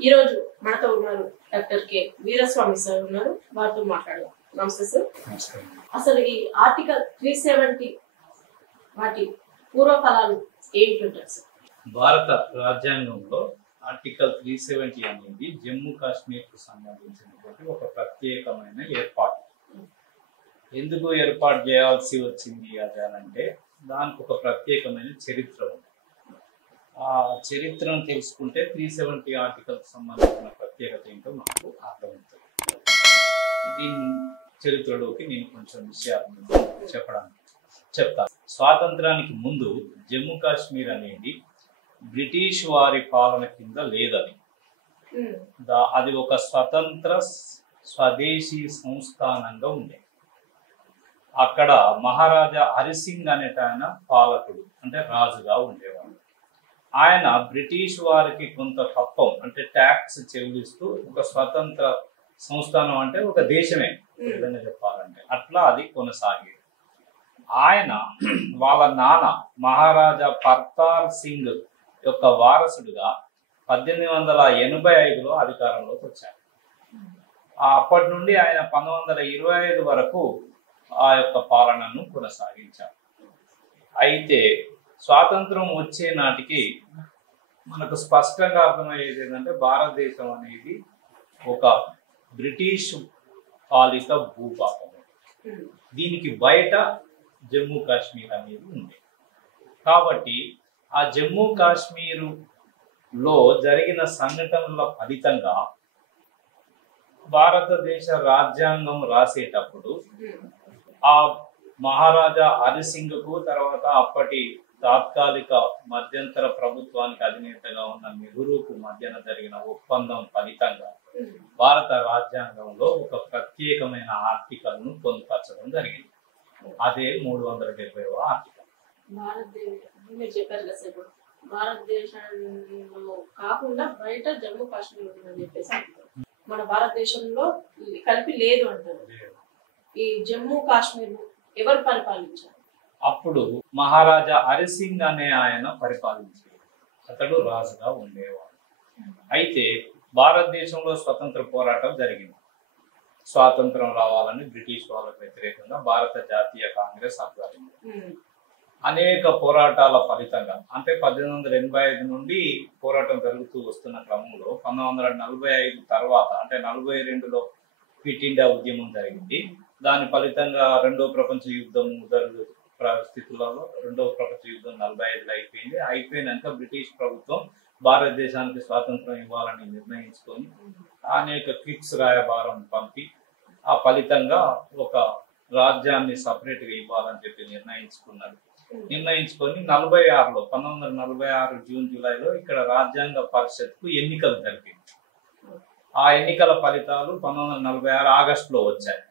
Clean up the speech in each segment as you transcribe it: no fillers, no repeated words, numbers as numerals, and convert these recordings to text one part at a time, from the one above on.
ఈ రోజు మనతో ఉన్నారు డాక్టర్ కె వీరస్వామి సార్ ఉన్నారు. వారితో మాట్లాడదాం. నమస్తే సార్. అసలు ఈ ఆర్టికల్ 370 వాటి పూర్వఫలాలు ఏంటంటారు సార్? భారత రాజ్యాంగంలో ఆర్టికల్ 370 అనేది జమ్మూ కాశ్మీర్ కు సంబంధించినటువంటి ఒక ప్రత్యేకమైన ఏర్పాటు. ఎందుకు ఏర్పాటు చేయాల్సి వచ్చింది అంటే దానికి ఒక ప్రత్యేకమైన చరిత్ర ఉంది. ఆ చరిత్రను తెలుసుకుంటే 370 ఆర్టికల్ సంబంధించిన ప్రత్యేకత ఏంటో మనకు అర్థమవుతుంది. దీని చరిత్రలోకి నేను కొంచెం విషయాలను చెప్పడానికి చెప్తాను. స్వాతంత్రానికి ముందు జమ్మూ కాశ్మీర్ అనేది బ్రిటిష్ వారి పాలన కింద లేదని, అది ఒక స్వతంత్ర స్వదేశీ సంస్థానంగా ఉండేది. అక్కడ మహారాజా హరిసింగ్ అనేట ఆయన పాలకుడు, అంటే రాజుగా ఉండేవాడు. ఆయన బ్రిటిష్ వారికి కొంత కప్పం అంటే ట్యాక్స్ చెల్లిస్తూ ఒక స్వతంత్ర సంస్థానం, అంటే ఒక దేశమే విధంగా చెప్పాలంటే అట్లా అది కొనసాగేది. ఆయన వాళ్ళ నాన్న మహారాజా పర్తార్ సింగ్ యొక్క వారసుడుగా 1885లో అధికారంలోకి వచ్చారు. అప్పటి నుండి ఆయన 1925 వరకు ఆ యొక్క పాలనను కొనసాగించారు. అయితే స్వాతంత్రం వచ్చే నాటికి మనకు స్పష్టంగా అర్థమయ్యేది ఏంటంటే భారతదేశం అనేది ఒక బ్రిటిష్ పాలిత భూభాగం. దీనికి బయట జమ్మూ కాశ్మీర్ అనేది ఉంది. కాబట్టి ఆ జమ్మూ కాశ్మీరులో జరిగిన సంఘటనల ఫలితంగా భారతదేశ రాజ్యాంగం రాసేటప్పుడు ఆ మహారాజా హరిసింగ్ కు తర్వాత అప్పటి తాత్కాలిక మధ్యంతర ప్రభుత్వానికి అధినేతగా ఉన్న నెహ్రూకు మధ్యన జరిగిన ఒప్పందం ఫలితంగా భారత రాజ్యాంగంలో ఒక ప్రత్యేకమైన ఆర్టికల్ ను పొందుపరచడం జరిగింది. అదే 370వ ఆర్టికల్. భారతదేశంలో కాకుండా బయట జమ్మూ కాశ్మీర్ ఉందని చెప్పేసి మన భారతదేశంలో కలిపి లేదు అంటారు. ఈ జమ్మూ కాశ్మీర్ ఎవరు పరిపాలించారు? అప్పుడు మహారాజా హరిసింగ్ అనే ఆయన పరిపాలించారు. అతడు రాజుగా ఉండేవాడు. అయితే భారతదేశంలో స్వతంత్ర పోరాటం జరిగింది. స్వాతంత్రం రావాలని బ్రిటిష్ వాళ్ళకు వ్యతిరేకంగా భారత జాతీయ కాంగ్రెస్ ఆధ్వర్యంలో అనేక పోరాటాల ఫలితంగా, అంటే 1885 నుండి పోరాటం జరుగుతూ వస్తున్న క్రమంలో 1945 తర్వాత అంటే 42లో క్విట్ ఇండియా ఉద్యమం జరిగింది. దాని ఫలితంగా రెండో ప్రపంచ యుద్ధం పరిస్థితులలో రెండవ ప్రపంచ యుద్ధం 45లో అయిపోయింది. అయిపోయినాక బ్రిటిష్ ప్రభుత్వం భారతదేశానికి స్వాతంత్రం ఇవ్వాలని నిర్ణయించుకొని అనేక క్విట్స్ రాయబారం పంపి ఆ ఫలితంగా ఒక రాజ్యాన్ని సపరేట్గా ఇవ్వాలని చెప్పి నిర్ణయించుకొని 1946 జూన్ జూలైలో ఇక్కడ రాజ్యాంగ పరిషత్కు ఎన్నికలు జరిపింది. ఆ ఎన్నికల ఫలితాలు 1946 ఆగస్టులో వచ్చాయి.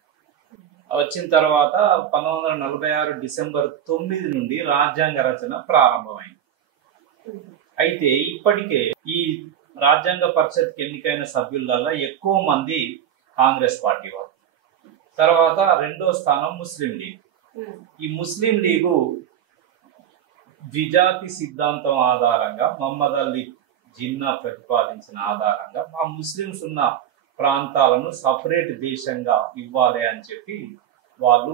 వచ్చిన తర్వాత 1946 డిసెంబర్ 9 నుండి రాజ్యాంగ రచన ప్రారంభమైంది. అయితే ఇప్పటికే ఈ రాజ్యాంగ పరిషత్కి ఎన్నికైన సభ్యులలో ఎక్కువ మంది కాంగ్రెస్ పార్టీ వారు. తర్వాత రెండో స్థానం ముస్లిం లీగ్. ఈ ముస్లిం లీగు ద్విజాతి సిద్ధాంతం ఆధారంగా మహమ్మద్ అలీ జిన్నా ప్రతిపాదించిన ఆధారంగా మా ముస్లింస్ ఉన్న ప్రాంతాలను సపరేట్ దేశంగా ఇవ్వాలి అని చెప్పి వాళ్ళు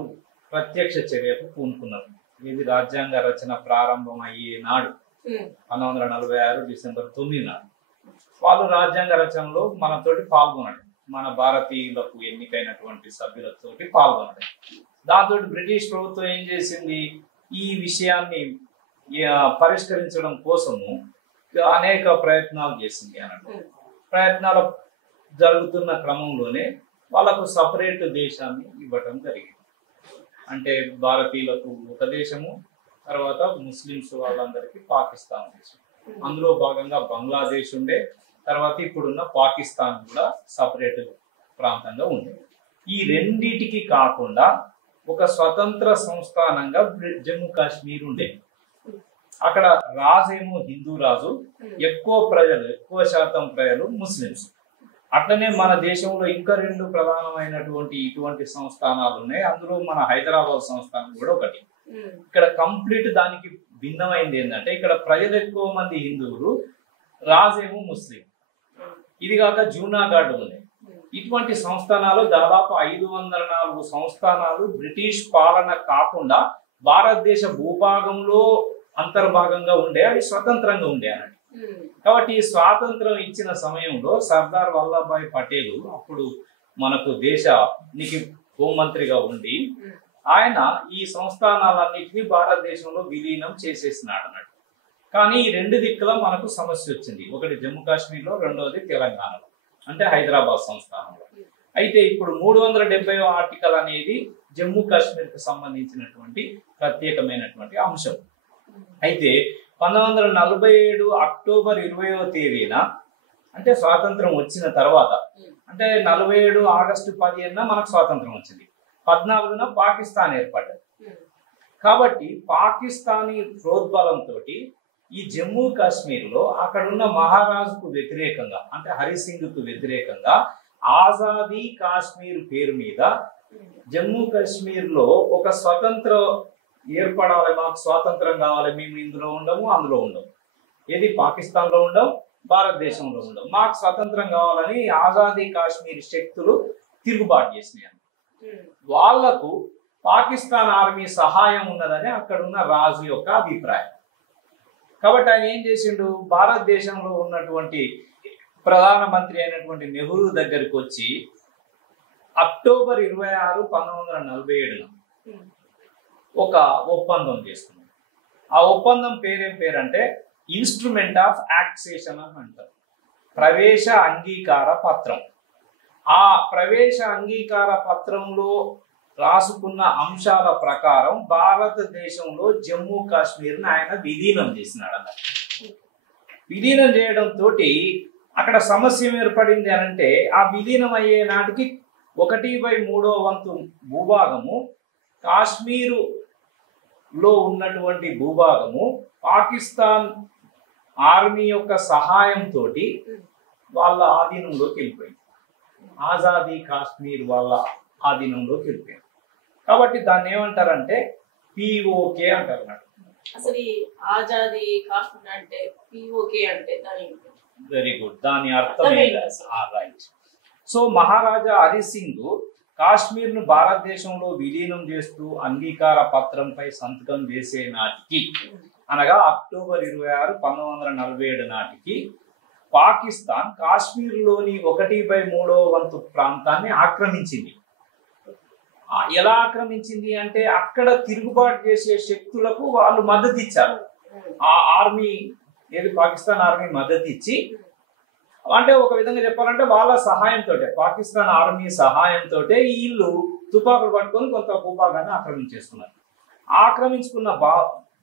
ప్రత్యక్ష చర్యకు పూనుకున్నారు. ఇది రాజ్యాంగ రచన ప్రారంభం అయ్యే నాడు 1946 డిసెంబర్ 9 నాడు వాళ్ళు రాజ్యాంగ రచనలో మనతోటి పాల్గొనడం, మన భారతీయులకు ఎన్నికైనటువంటి సభ్యులతోటి పాల్గొనడం. దాంతో బ్రిటిష్ ప్రభుత్వం ఏం చేసింది, ఈ విషయాన్ని పరిష్కరించడం కోసము అనేక ప్రయత్నాలు చేసింది అన్నట్టు. ప్రయత్నాలు జరుగుతున్న క్రమంలోనే వాళ్ళకు సపరేట్ దేశాన్ని ఇవ్వటం జరిగింది. అంటే భారతీయులకు ఒక దేశము, తర్వాత ముస్లింస్ వాళ్ళందరికీ పాకిస్తాన్ దేశం. అందులో భాగంగా బంగ్లాదేశ్ ఉండే, తర్వాత ఇప్పుడున్న పాకిస్తాన్ కూడా సపరేట్ ప్రాంతంగా ఉంది. ఈ రెండిటికి కాకుండా ఒక స్వతంత్ర సంస్థానంగా జమ్మూ కాశ్మీర్ ఉండేది. అక్కడ రాజేమో హిందూ రాజు, ఎక్కువ శాతం ప్రజలు ముస్లింస్. అట్లనే మన దేశంలో ఇంకా రెండు ప్రధానమైనటువంటి ఇటువంటి సంస్థానాలు ఉన్నాయి. అందులో మన హైదరాబాద్ సంస్థానం కూడా ఒకటి. ఇక్కడ కంప్లీట్ దానికి భిన్నమైంది ఏంటంటే ఇక్కడ ప్రజలు ఎక్కువ మంది హిందువులు, రాజేమో ముస్లిం. ఇది కాక జూనాగఢ్ ఉంది. ఇటువంటి సంస్థానాలు దాదాపు 504 సంస్థానాలు బ్రిటిష్ పాలన కాకుండా భారతదేశ భూభాగంలో అంతర్భాగంగా ఉండే, అవి స్వతంత్రంగా ఉండే అన్నట్టు. కాబట్టి ఈ స్వాతంత్రం ఇచ్చిన సమయంలో సర్దార్ వల్లభాయ్ పటేల్ అప్పుడు మనకు దేశానికి హోంమంత్రిగా ఉండి ఆయన ఈ సంస్థానాలన్నింటినీ భారతదేశంలో విలీనం చేసేసినాడు అన్నట్టు. కానీ ఈ రెండు దిక్కుల మనకు సమస్య వచ్చింది. ఒకటి జమ్మూ కాశ్మీర్లో, రెండవది తెలంగాణలో, అంటే హైదరాబాద్ సంస్థానంలో. అయితే ఇప్పుడు 370వ ఆర్టికల్ అనేది జమ్మూ కాశ్మీర్కి సంబంధించినటువంటి ప్రత్యేకమైనటువంటి అంశం. అయితే 1947 అక్టోబర్ 20వ తేదీన, అంటే స్వాతంత్రం వచ్చిన తర్వాత, అంటే 47 ఆగస్టు 15న మనకు స్వాతంత్రం వచ్చింది. 14న పాకిస్తాన్ ఏర్పడ్డది. కాబట్టి పాకిస్తానీ ప్రోద్బలంతో ఈ జమ్మూ కాశ్మీర్లో అక్కడున్న మహారాజుకు వ్యతిరేకంగా, అంటే హరిసింగ్కు వ్యతిరేకంగా ఆజాదీ కాశ్మీర్ పేరు మీద జమ్మూ కాశ్మీర్లో ఒక స్వతంత్ర ఏర్పడాలి, మాకు స్వాతంత్రం కావాలి, మేము ఇందులో ఉండము, అందులో ఉండము, ఏది పాకిస్తాన్లో ఉండవు, భారతదేశంలో ఉండవు, మాకు స్వతంత్రం కావాలని ఆజాదీ కాశ్మీర్ శక్తులు తిరుగుబాటు చేసినాయి. వాళ్లకు పాకిస్తాన్ ఆర్మీ సహాయం ఉన్నదని అక్కడున్న రాజు యొక్క అభిప్రాయం. కాబట్టి ఆయన ఏం చేసిండు, భారతదేశంలో ఉన్నటువంటి ప్రధానమంత్రి అయినటువంటి నెహ్రూ దగ్గరికి వచ్చి అక్టోబర్ 26, 1947 ఒక ఒప్పందం చేస్తుంది. ఆ ఒప్పందం పేరేం పేరంటే ఇన్స్ట్రుమెంట్ ఆఫ్ యాక్సేషన్ అని అంటారు, ప్రవేశ అంగీకార పత్రం. ఆ ప్రవేశ అంగీకార పత్రంలో రాసుకున్న అంశాల ప్రకారం భారతదేశంలో జమ్మూ కాశ్మీర్ని ఆయన విలీనం చేసినాడు అన్నట్టు. విలీనం చేయడంతో అక్కడ సమస్య ఏర్పడింది అనంటే, ఆ విలీనం అయ్యే నాటికి 1/3 వంతు భూభాగము కాశ్మీరులో ఉన్నటువంటి భూభాగము పాకిస్తాన్ ఆర్మీ యొక్క సహాయంతో వాళ్ళ ఆధీనంలోకి వెళ్ళిపోయింది. ఆజాదీ కాశ్మీర్ వాళ్ళ ఆధీనంలోకి వెళ్ళిపోయింది. కాబట్టి దాన్ని ఏమంటారంటే పిఓకే అంటారు అన్నట్టు. అసలు ఈ ఆజాదీ కాశ్మీర్ అంటే పిఓకే అంటే దాని వెరీ గుడ్, దాని అర్థం రైట్. సో మహారాజా హరి సింగ్ కాశ్మీర్ ను భారతదేశంలో విలీనం చేస్తూ అంగీకార పత్రంపై సంతకం చేసే నాటికి, అనగా అక్టోబర్ 26, 1947 నాటికి పాకిస్తాన్ కాశ్మీర్లోని 1/3 వంతు ప్రాంతాన్ని ఆక్రమించింది. ఎలా ఆక్రమించింది అంటే, అక్కడ తిరుగుబాటు చేసే శక్తులకు వాళ్ళు మద్దతు ఇచ్చారు. ఆ ఆర్మీ ఏది పాకిస్తాన్ ఆర్మీ మద్దతు ఇచ్చి, అంటే ఒక విధంగా చెప్పాలంటే వాళ్ళ సహాయంతో, పాకిస్తాన్ ఆర్మీ సహాయంతో వీళ్ళు తుపాకులు పట్టుకొని కొంత భూభాగాన్ని ఆక్రమించేస్తున్నారు. ఆక్రమించుకున్న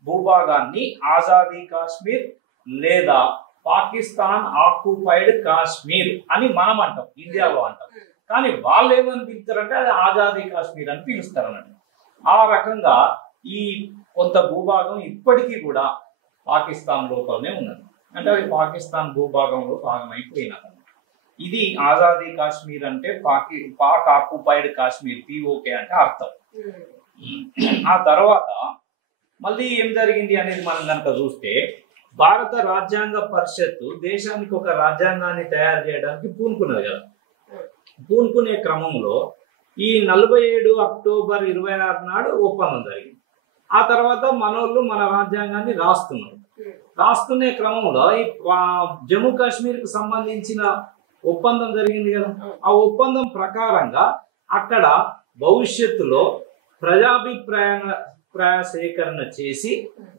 భూభాగాన్ని ఆజాదీ కాశ్మీర్ లేదా పాకిస్తాన్ ఆక్యుపైడ్ కాశ్మీర్ అని మనం అంటాం, ఇండియాలో అంటాం. కానీ వాళ్ళు ఏమని పిలుస్తారంటే అది ఆజాదీ కాశ్మీర్ అని పిలుస్తారు అన్నట్టు. ఆ రకంగా ఈ కొంత భూభాగం ఇప్పటికీ కూడా పాకిస్తాన్ లోపలనే ఉన్నది. అంటే అది పాకిస్తాన్ భూభాగంలో భాగం అయిపోయినది. ఇది ఆజాదీ కాశ్మీర్ అంటే పాక్ ఆక్యుపైడ్ కాశ్మీర్, పిఓకే అంటే అర్థం. ఆ తర్వాత మళ్ళీ ఏం జరిగింది అనేది మనం కనుక చూస్తే, భారత రాజ్యాంగ పరిషత్తు దేశానికి ఒక రాజ్యాంగాన్ని తయారు చేయడానికి పూనుకున్నది కదా. పూనుకునే క్రమంలో ఈ 47 అక్టోబర్ 26 నాడు ఒప్పందం జరిగింది. ఆ తర్వాత మనోళ్ళు మన రాజ్యాంగాన్ని రాస్తున్నారు. రాస్తునే క్రమంలో ఈ జమ్మూ కాశ్మీర్ కు సంబంధించిన ఒప్పందం జరిగింది కదా. ఆ ఒప్పందం ప్రకారంగా అక్కడ భవిష్యత్తులో ప్రజాభిప్రాయ సేకరణ చేసి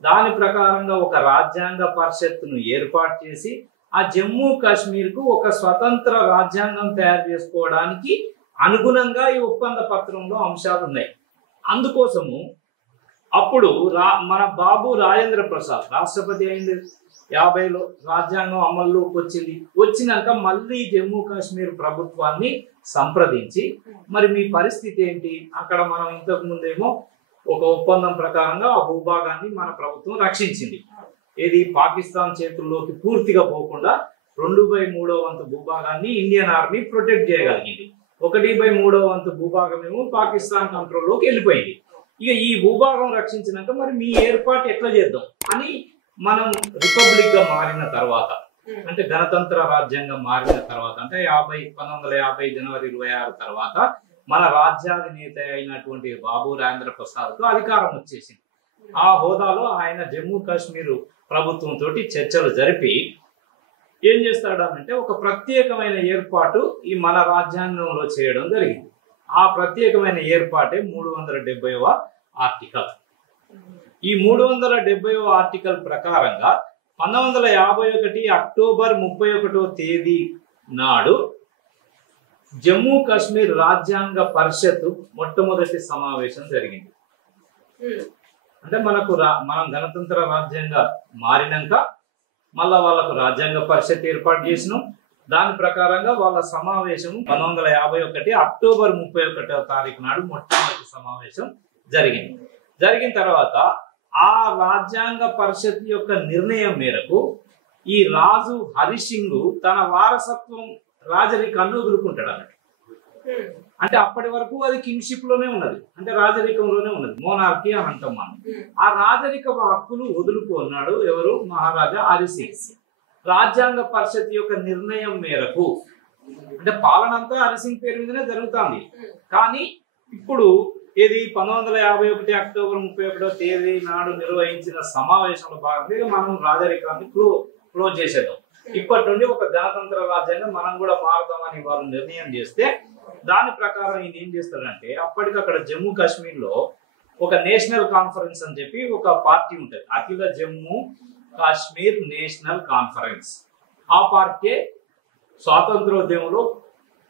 దాని ప్రకారంగా ఒక రాజ్యాంగ పరిషత్తును ఏర్పాటు చేసి ఆ జమ్మూ కాశ్మీర్ కు ఒక స్వతంత్ర రాజ్యాంగం తయారు చేసుకోవడానికి అనుగుణంగా ఈ ఒప్పంద పత్రంలో అంశాలు ఉన్నాయి. అందుకోసము అప్పుడు మన బాబు రాజేంద్ర ప్రసాద్ రాష్ట్రపతి అయింది 50లో, రాజ్యాంగం అమల్లోకి వచ్చింది. వచ్చినాక మళ్ళీ జమ్మూ కాశ్మీర్ ప్రభుత్వాన్ని సంప్రదించి, మరి మీ పరిస్థితి ఏంటి, అక్కడ మనం ఇంతకు ముందేమో ఒక ఒప్పందం ప్రకారంగా ఆ భూభాగాన్ని మన ప్రభుత్వం రక్షించింది, ఏది పాకిస్తాన్ చేతుల్లోకి పూర్తిగా పోకుండా 2/3 వంతు భూభాగాన్ని ఇండియన్ ఆర్మీ ప్రొటెక్ట్ చేయగలిగింది. 1/3 వంతు భూభాగం ఏమో పాకిస్తాన్ కంట్రోల్లోకి వెళ్ళిపోయింది. ఇక ఈ భూభాగం రక్షించినాక మరి మీ ఏర్పాటు ఎట్లా చేద్దాం అని మనం రిపబ్లిక్ గా మారిన తర్వాత అంటే గణతంత్ర రాజ్యాంగం మారిన తర్వాత అంటే 1950 జనవరి 26 తర్వాత మన రాజ్యాధినేత అయినటువంటి బాబు రాజేంద్ర ప్రసాద్ కు అధికారం వచ్చేసింది. ఆ హోదాలో ఆయన జమ్మూ కాశ్మీర్ ప్రభుత్వం తోటి చర్చలు జరిపి ఏం చేస్తాడంటే ఒక ప్రత్యేకమైన ఏర్పాటు ఈ మన రాజ్యాంగంలో చేయడం జరిగింది. ఆ ప్రత్యేకమైన ఏర్పాటే 370వ ఆర్టికల్. ఈ 370వ ఆర్టికల్ ప్రకారంగా 1951 అక్టోబర్ 31వ తేదీ నాడు జమ్మూ కాశ్మీర్ రాజ్యాంగ పరిషత్ మొట్టమొదటి సమావేశం జరిగింది. అంటే మనం గణతంత్ర రాజ్యాంగం మారినాక మళ్ళా వాళ్ళకు రాజ్యాంగ పరిషత్ ఏర్పాటు చేసినాం. దాని ప్రకారంగా వాళ్ళ సమావేశం 1951 అక్టోబర్ 31వ తారీఖు నాడు మొట్టమొదటి సమావేశం జరిగింది. జరిగిన తర్వాత ఆ రాజ్యాంగ పరిషత్ యొక్క నిర్ణయం మేరకు ఈ రాజు హరి సింగ్ తన వారసత్వం రాజరికాన్ని వదులుకుంటాడు అన్నట్టు. అంటే అప్పటి వరకు అది కింగ్షిప్ లోనే ఉన్నది, అంటే రాజరికంలోనే ఉన్నది, మోనార్కీ అని అంటాం మనం. ఆ రాజరిక హక్కులు వదులుకున్నాడు ఎవరు? మహారాజా హరి సింగ్. రాజ్యాంగ పరిషత్ యొక్క నిర్ణయం మేరకు అంటే పాలన అంతా హరి సింగ్ పేరు మీదనే జరుగుతుంది. కానీ ఇప్పుడు ఇది 1951 అక్టోబర్ 31వ తేదీ నాడు నిర్వహించిన సమావేశంలో భాగంగా మనం రాజరికాన్ని క్లోజ్ చేసేద్దాం. ఇప్పటి నుండి ఒక గణతంత్ర రాజ్యాంగం మనం కూడా మారుతామని వాళ్ళు నిర్ణయం చేస్తే దాని ప్రకారం ఈయన ఏం చేస్తాడంటే అప్పటికక్కడ జమ్మూ కాశ్మీర్ లో ఒక నేషనల్ కాన్ఫరెన్స్ అని చెప్పి ఒక పార్టీ ఉంటుంది, అఖిల జమ్మూ కాశ్మీర్ నేషనల్ కాన్ఫరెన్స్. ఆ పార్టీ స్వాతంత్రోద్యమంలో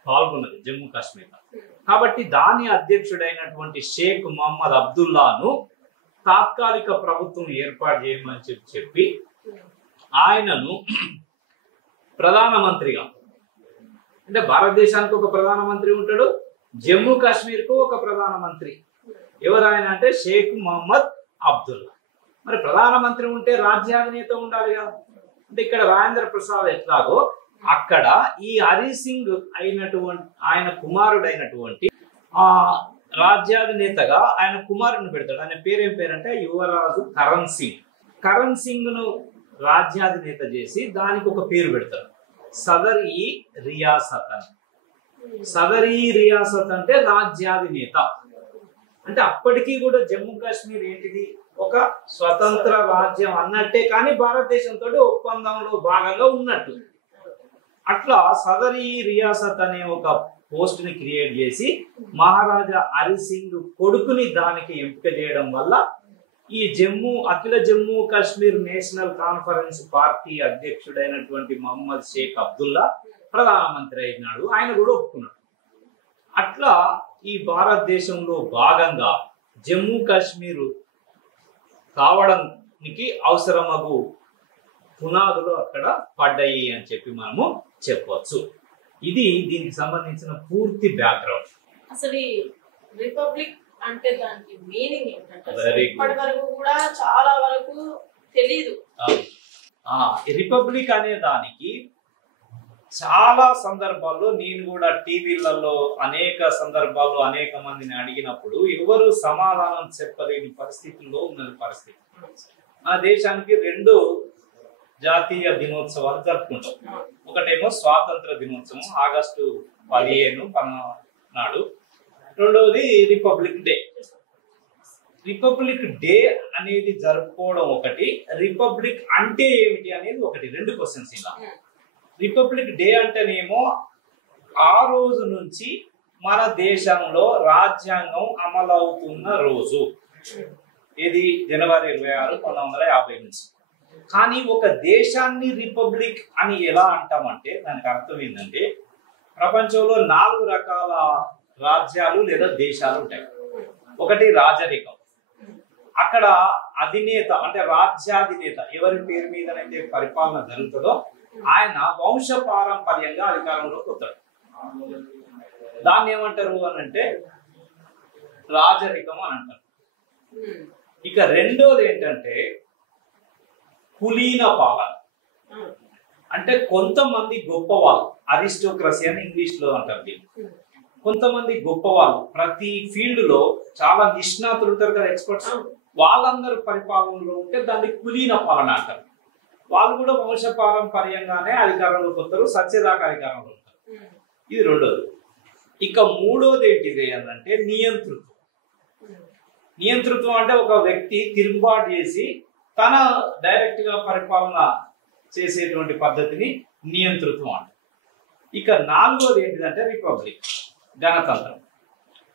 పాల్గొన్నది జమ్మూ కాశ్మీర్. కాబట్టి దాని అధ్యక్షుడైనటువంటి షేక్ మొహమ్మద్ అబ్దుల్లాను తాత్కాలిక ప్రభుత్వం ఏర్పాటు చేయమని చెప్పి ఆయనను ప్రధానమంత్రిగా, అంటే భారతదేశానికి ఒక ప్రధానమంత్రి ఉంటాడు, జమ్మూ కాశ్మీర్ కు ఒక ప్రధానమంత్రి. ఎవరాయన అంటే షేక్ మొహమ్మద్ అబ్దుల్లా. మరి ప్రధానమంత్రి ఉంటే రాజ్యాధినేత ఉండాలి కదా. అంటే ఇక్కడ రాజేంద్ర ప్రసాద్ ఎట్లాగో అక్కడ ఈ హరి సింగ్ అయినటువంటి ఆయన కుమారుడైనటువంటి ఆ రాజ్యాధినేతగా ఆయన కుమారుని పెడతాడు. ఆయన పేరేం పేరంటే యువరాజు కరణ్ సింగ్. కరణ్ సింగ్ ను రాజ్యాధినేత చేసి దానికి ఒక పేరు పెడతాడు, సదర్-ఈ రియాసత్ అని. సదర్-ఈ రియాసత్ అంటే రాజ్యాధినేత. అంటే అప్పటికీ కూడా జమ్మూ కాశ్మీర్ ఏంటిది? ఒక స్వతంత్ర రాజ్యం అన్నట్టే, కానీ భారతదేశంతో ఒప్పందంలో భాగంగా ఉన్నట్టు. అట్లా సదర్-ఈ రియాసత్ అనే ఒక పోస్ట్ ని క్రియేట్ చేసి మహారాజా హరి సింగ్ కొడుకుని దానికి ఎంపిక చేయడం వల్ల ఈ అఖిల Jammu Kashmir National Conference party అధ్యక్షుడైనటువంటి మొహమ్మద్ షేక్ అబ్దుల్లా ప్రధానమంత్రి అయినాడు. ఆయన కూడా ఒప్పుకున్నాడు. అట్లా ఈ భారతదేశంలో భాగంగా జమ్మూ కాశ్మీర్ కావడానికి అవసరమగు పునాదులు అక్కడ పడ్డాయి అని చెప్పి మనము చెప్పవచ్చు. ఇది దీనికి సంబంధించిన పూర్తి బ్యాక్గ్రౌండ్. అసలు ఈ రిపబ్లిక్ అంటే దానికి మీనింగ్ ఏంటంటే ఇప్పటి వరకు కూడా చాలా వరకు తెలియదు. రిపబ్లిక్ అనే దానికి చాలా సందర్భాల్లో నేను కూడా టీవీలలో అనేక సందర్భాల్లో అనేక మందిని అడిగినప్పుడు ఎవరు సమాధానం చెప్పలేని పరిస్థితుల్లో ఉన్నది పరిస్థితి. మన దేశానికి 2 జాతీయ దినోత్సవాలు జరుపుకుంటాం. ఒకటేమో స్వాతంత్ర దినోత్సవం ఆగస్టు 15 నాడు, రెండవది రిపబ్లిక్ డే. రిపబ్లిక్ డే అనేది జరుపుకోవడం ఒకటి, రిపబ్లిక్ అంటే ఏమిటి అనేది ఒకటి. 2 క్వశ్చన్స్ ఇలా. రిపబ్లిక్ డే అంటేనేమో ఆ రోజు నుంచి మన దేశంలో రాజ్యాంగం అమలవుతున్న రోజు. ఇది జనవరి 26, 1950 నుంచి. కానీ ఒక దేశాన్ని రిపబ్లిక్ అని ఎలా అంటామంటే దానికి అర్థం ఏంటంటే ప్రపంచంలో 4 రకాల రాజ్యాలు లేదా దేశాలు ఉంటాయి. ఒకటి రాజరికం, అక్కడ అధినేత అంటే రాజ్యాధినేత ఎవరి పేరు మీదనైతే పరిపాలన జరుగుతుందో ఆయన వంశ పారంపర్యంగా అధికారంలోకి వస్తాడు. దాన్ని ఏమంటారు అని అంటే రాజరికం అని అంటారు. ఇక రెండోది ఏంటంటే కులీన పాలన. అంటే కొంతమంది గొప్పవాళ్ళు, అరిస్టోక్రసీ అని ఇంగ్లీష్ లో అంటారు దీన్ని. కొంతమంది గొప్పవాళ్ళు ప్రతి ఫీల్డ్ లో చాలా నిష్ణాతులు ఉంటారు కదా, ఎక్స్పర్ట్స్, వాళ్ళందరూ పరిపాలనలో ఉంటే దాన్ని కులీన పాలన అంటారు. వాళ్ళు కూడా వంశపారంపర్యంగానే అధికారంలోకి వస్తారు, సత్యదాకా అధికారంలో ఉంటారు. ఇది రెండోది. ఇక మూడోది ఏంటిది అంటే నియంతృత్వం. నియంతృత్వం అంటే ఒక వ్యక్తి తిరుగుబాటు చేసి తన డైరెక్ట్ గా పరిపాలన చేసేటువంటి పద్ధతిని నియంతృత్వం అంట. ఇక నాలుగోది ఏంటిదంటే రిపబ్లిక్, గణతంత్రం.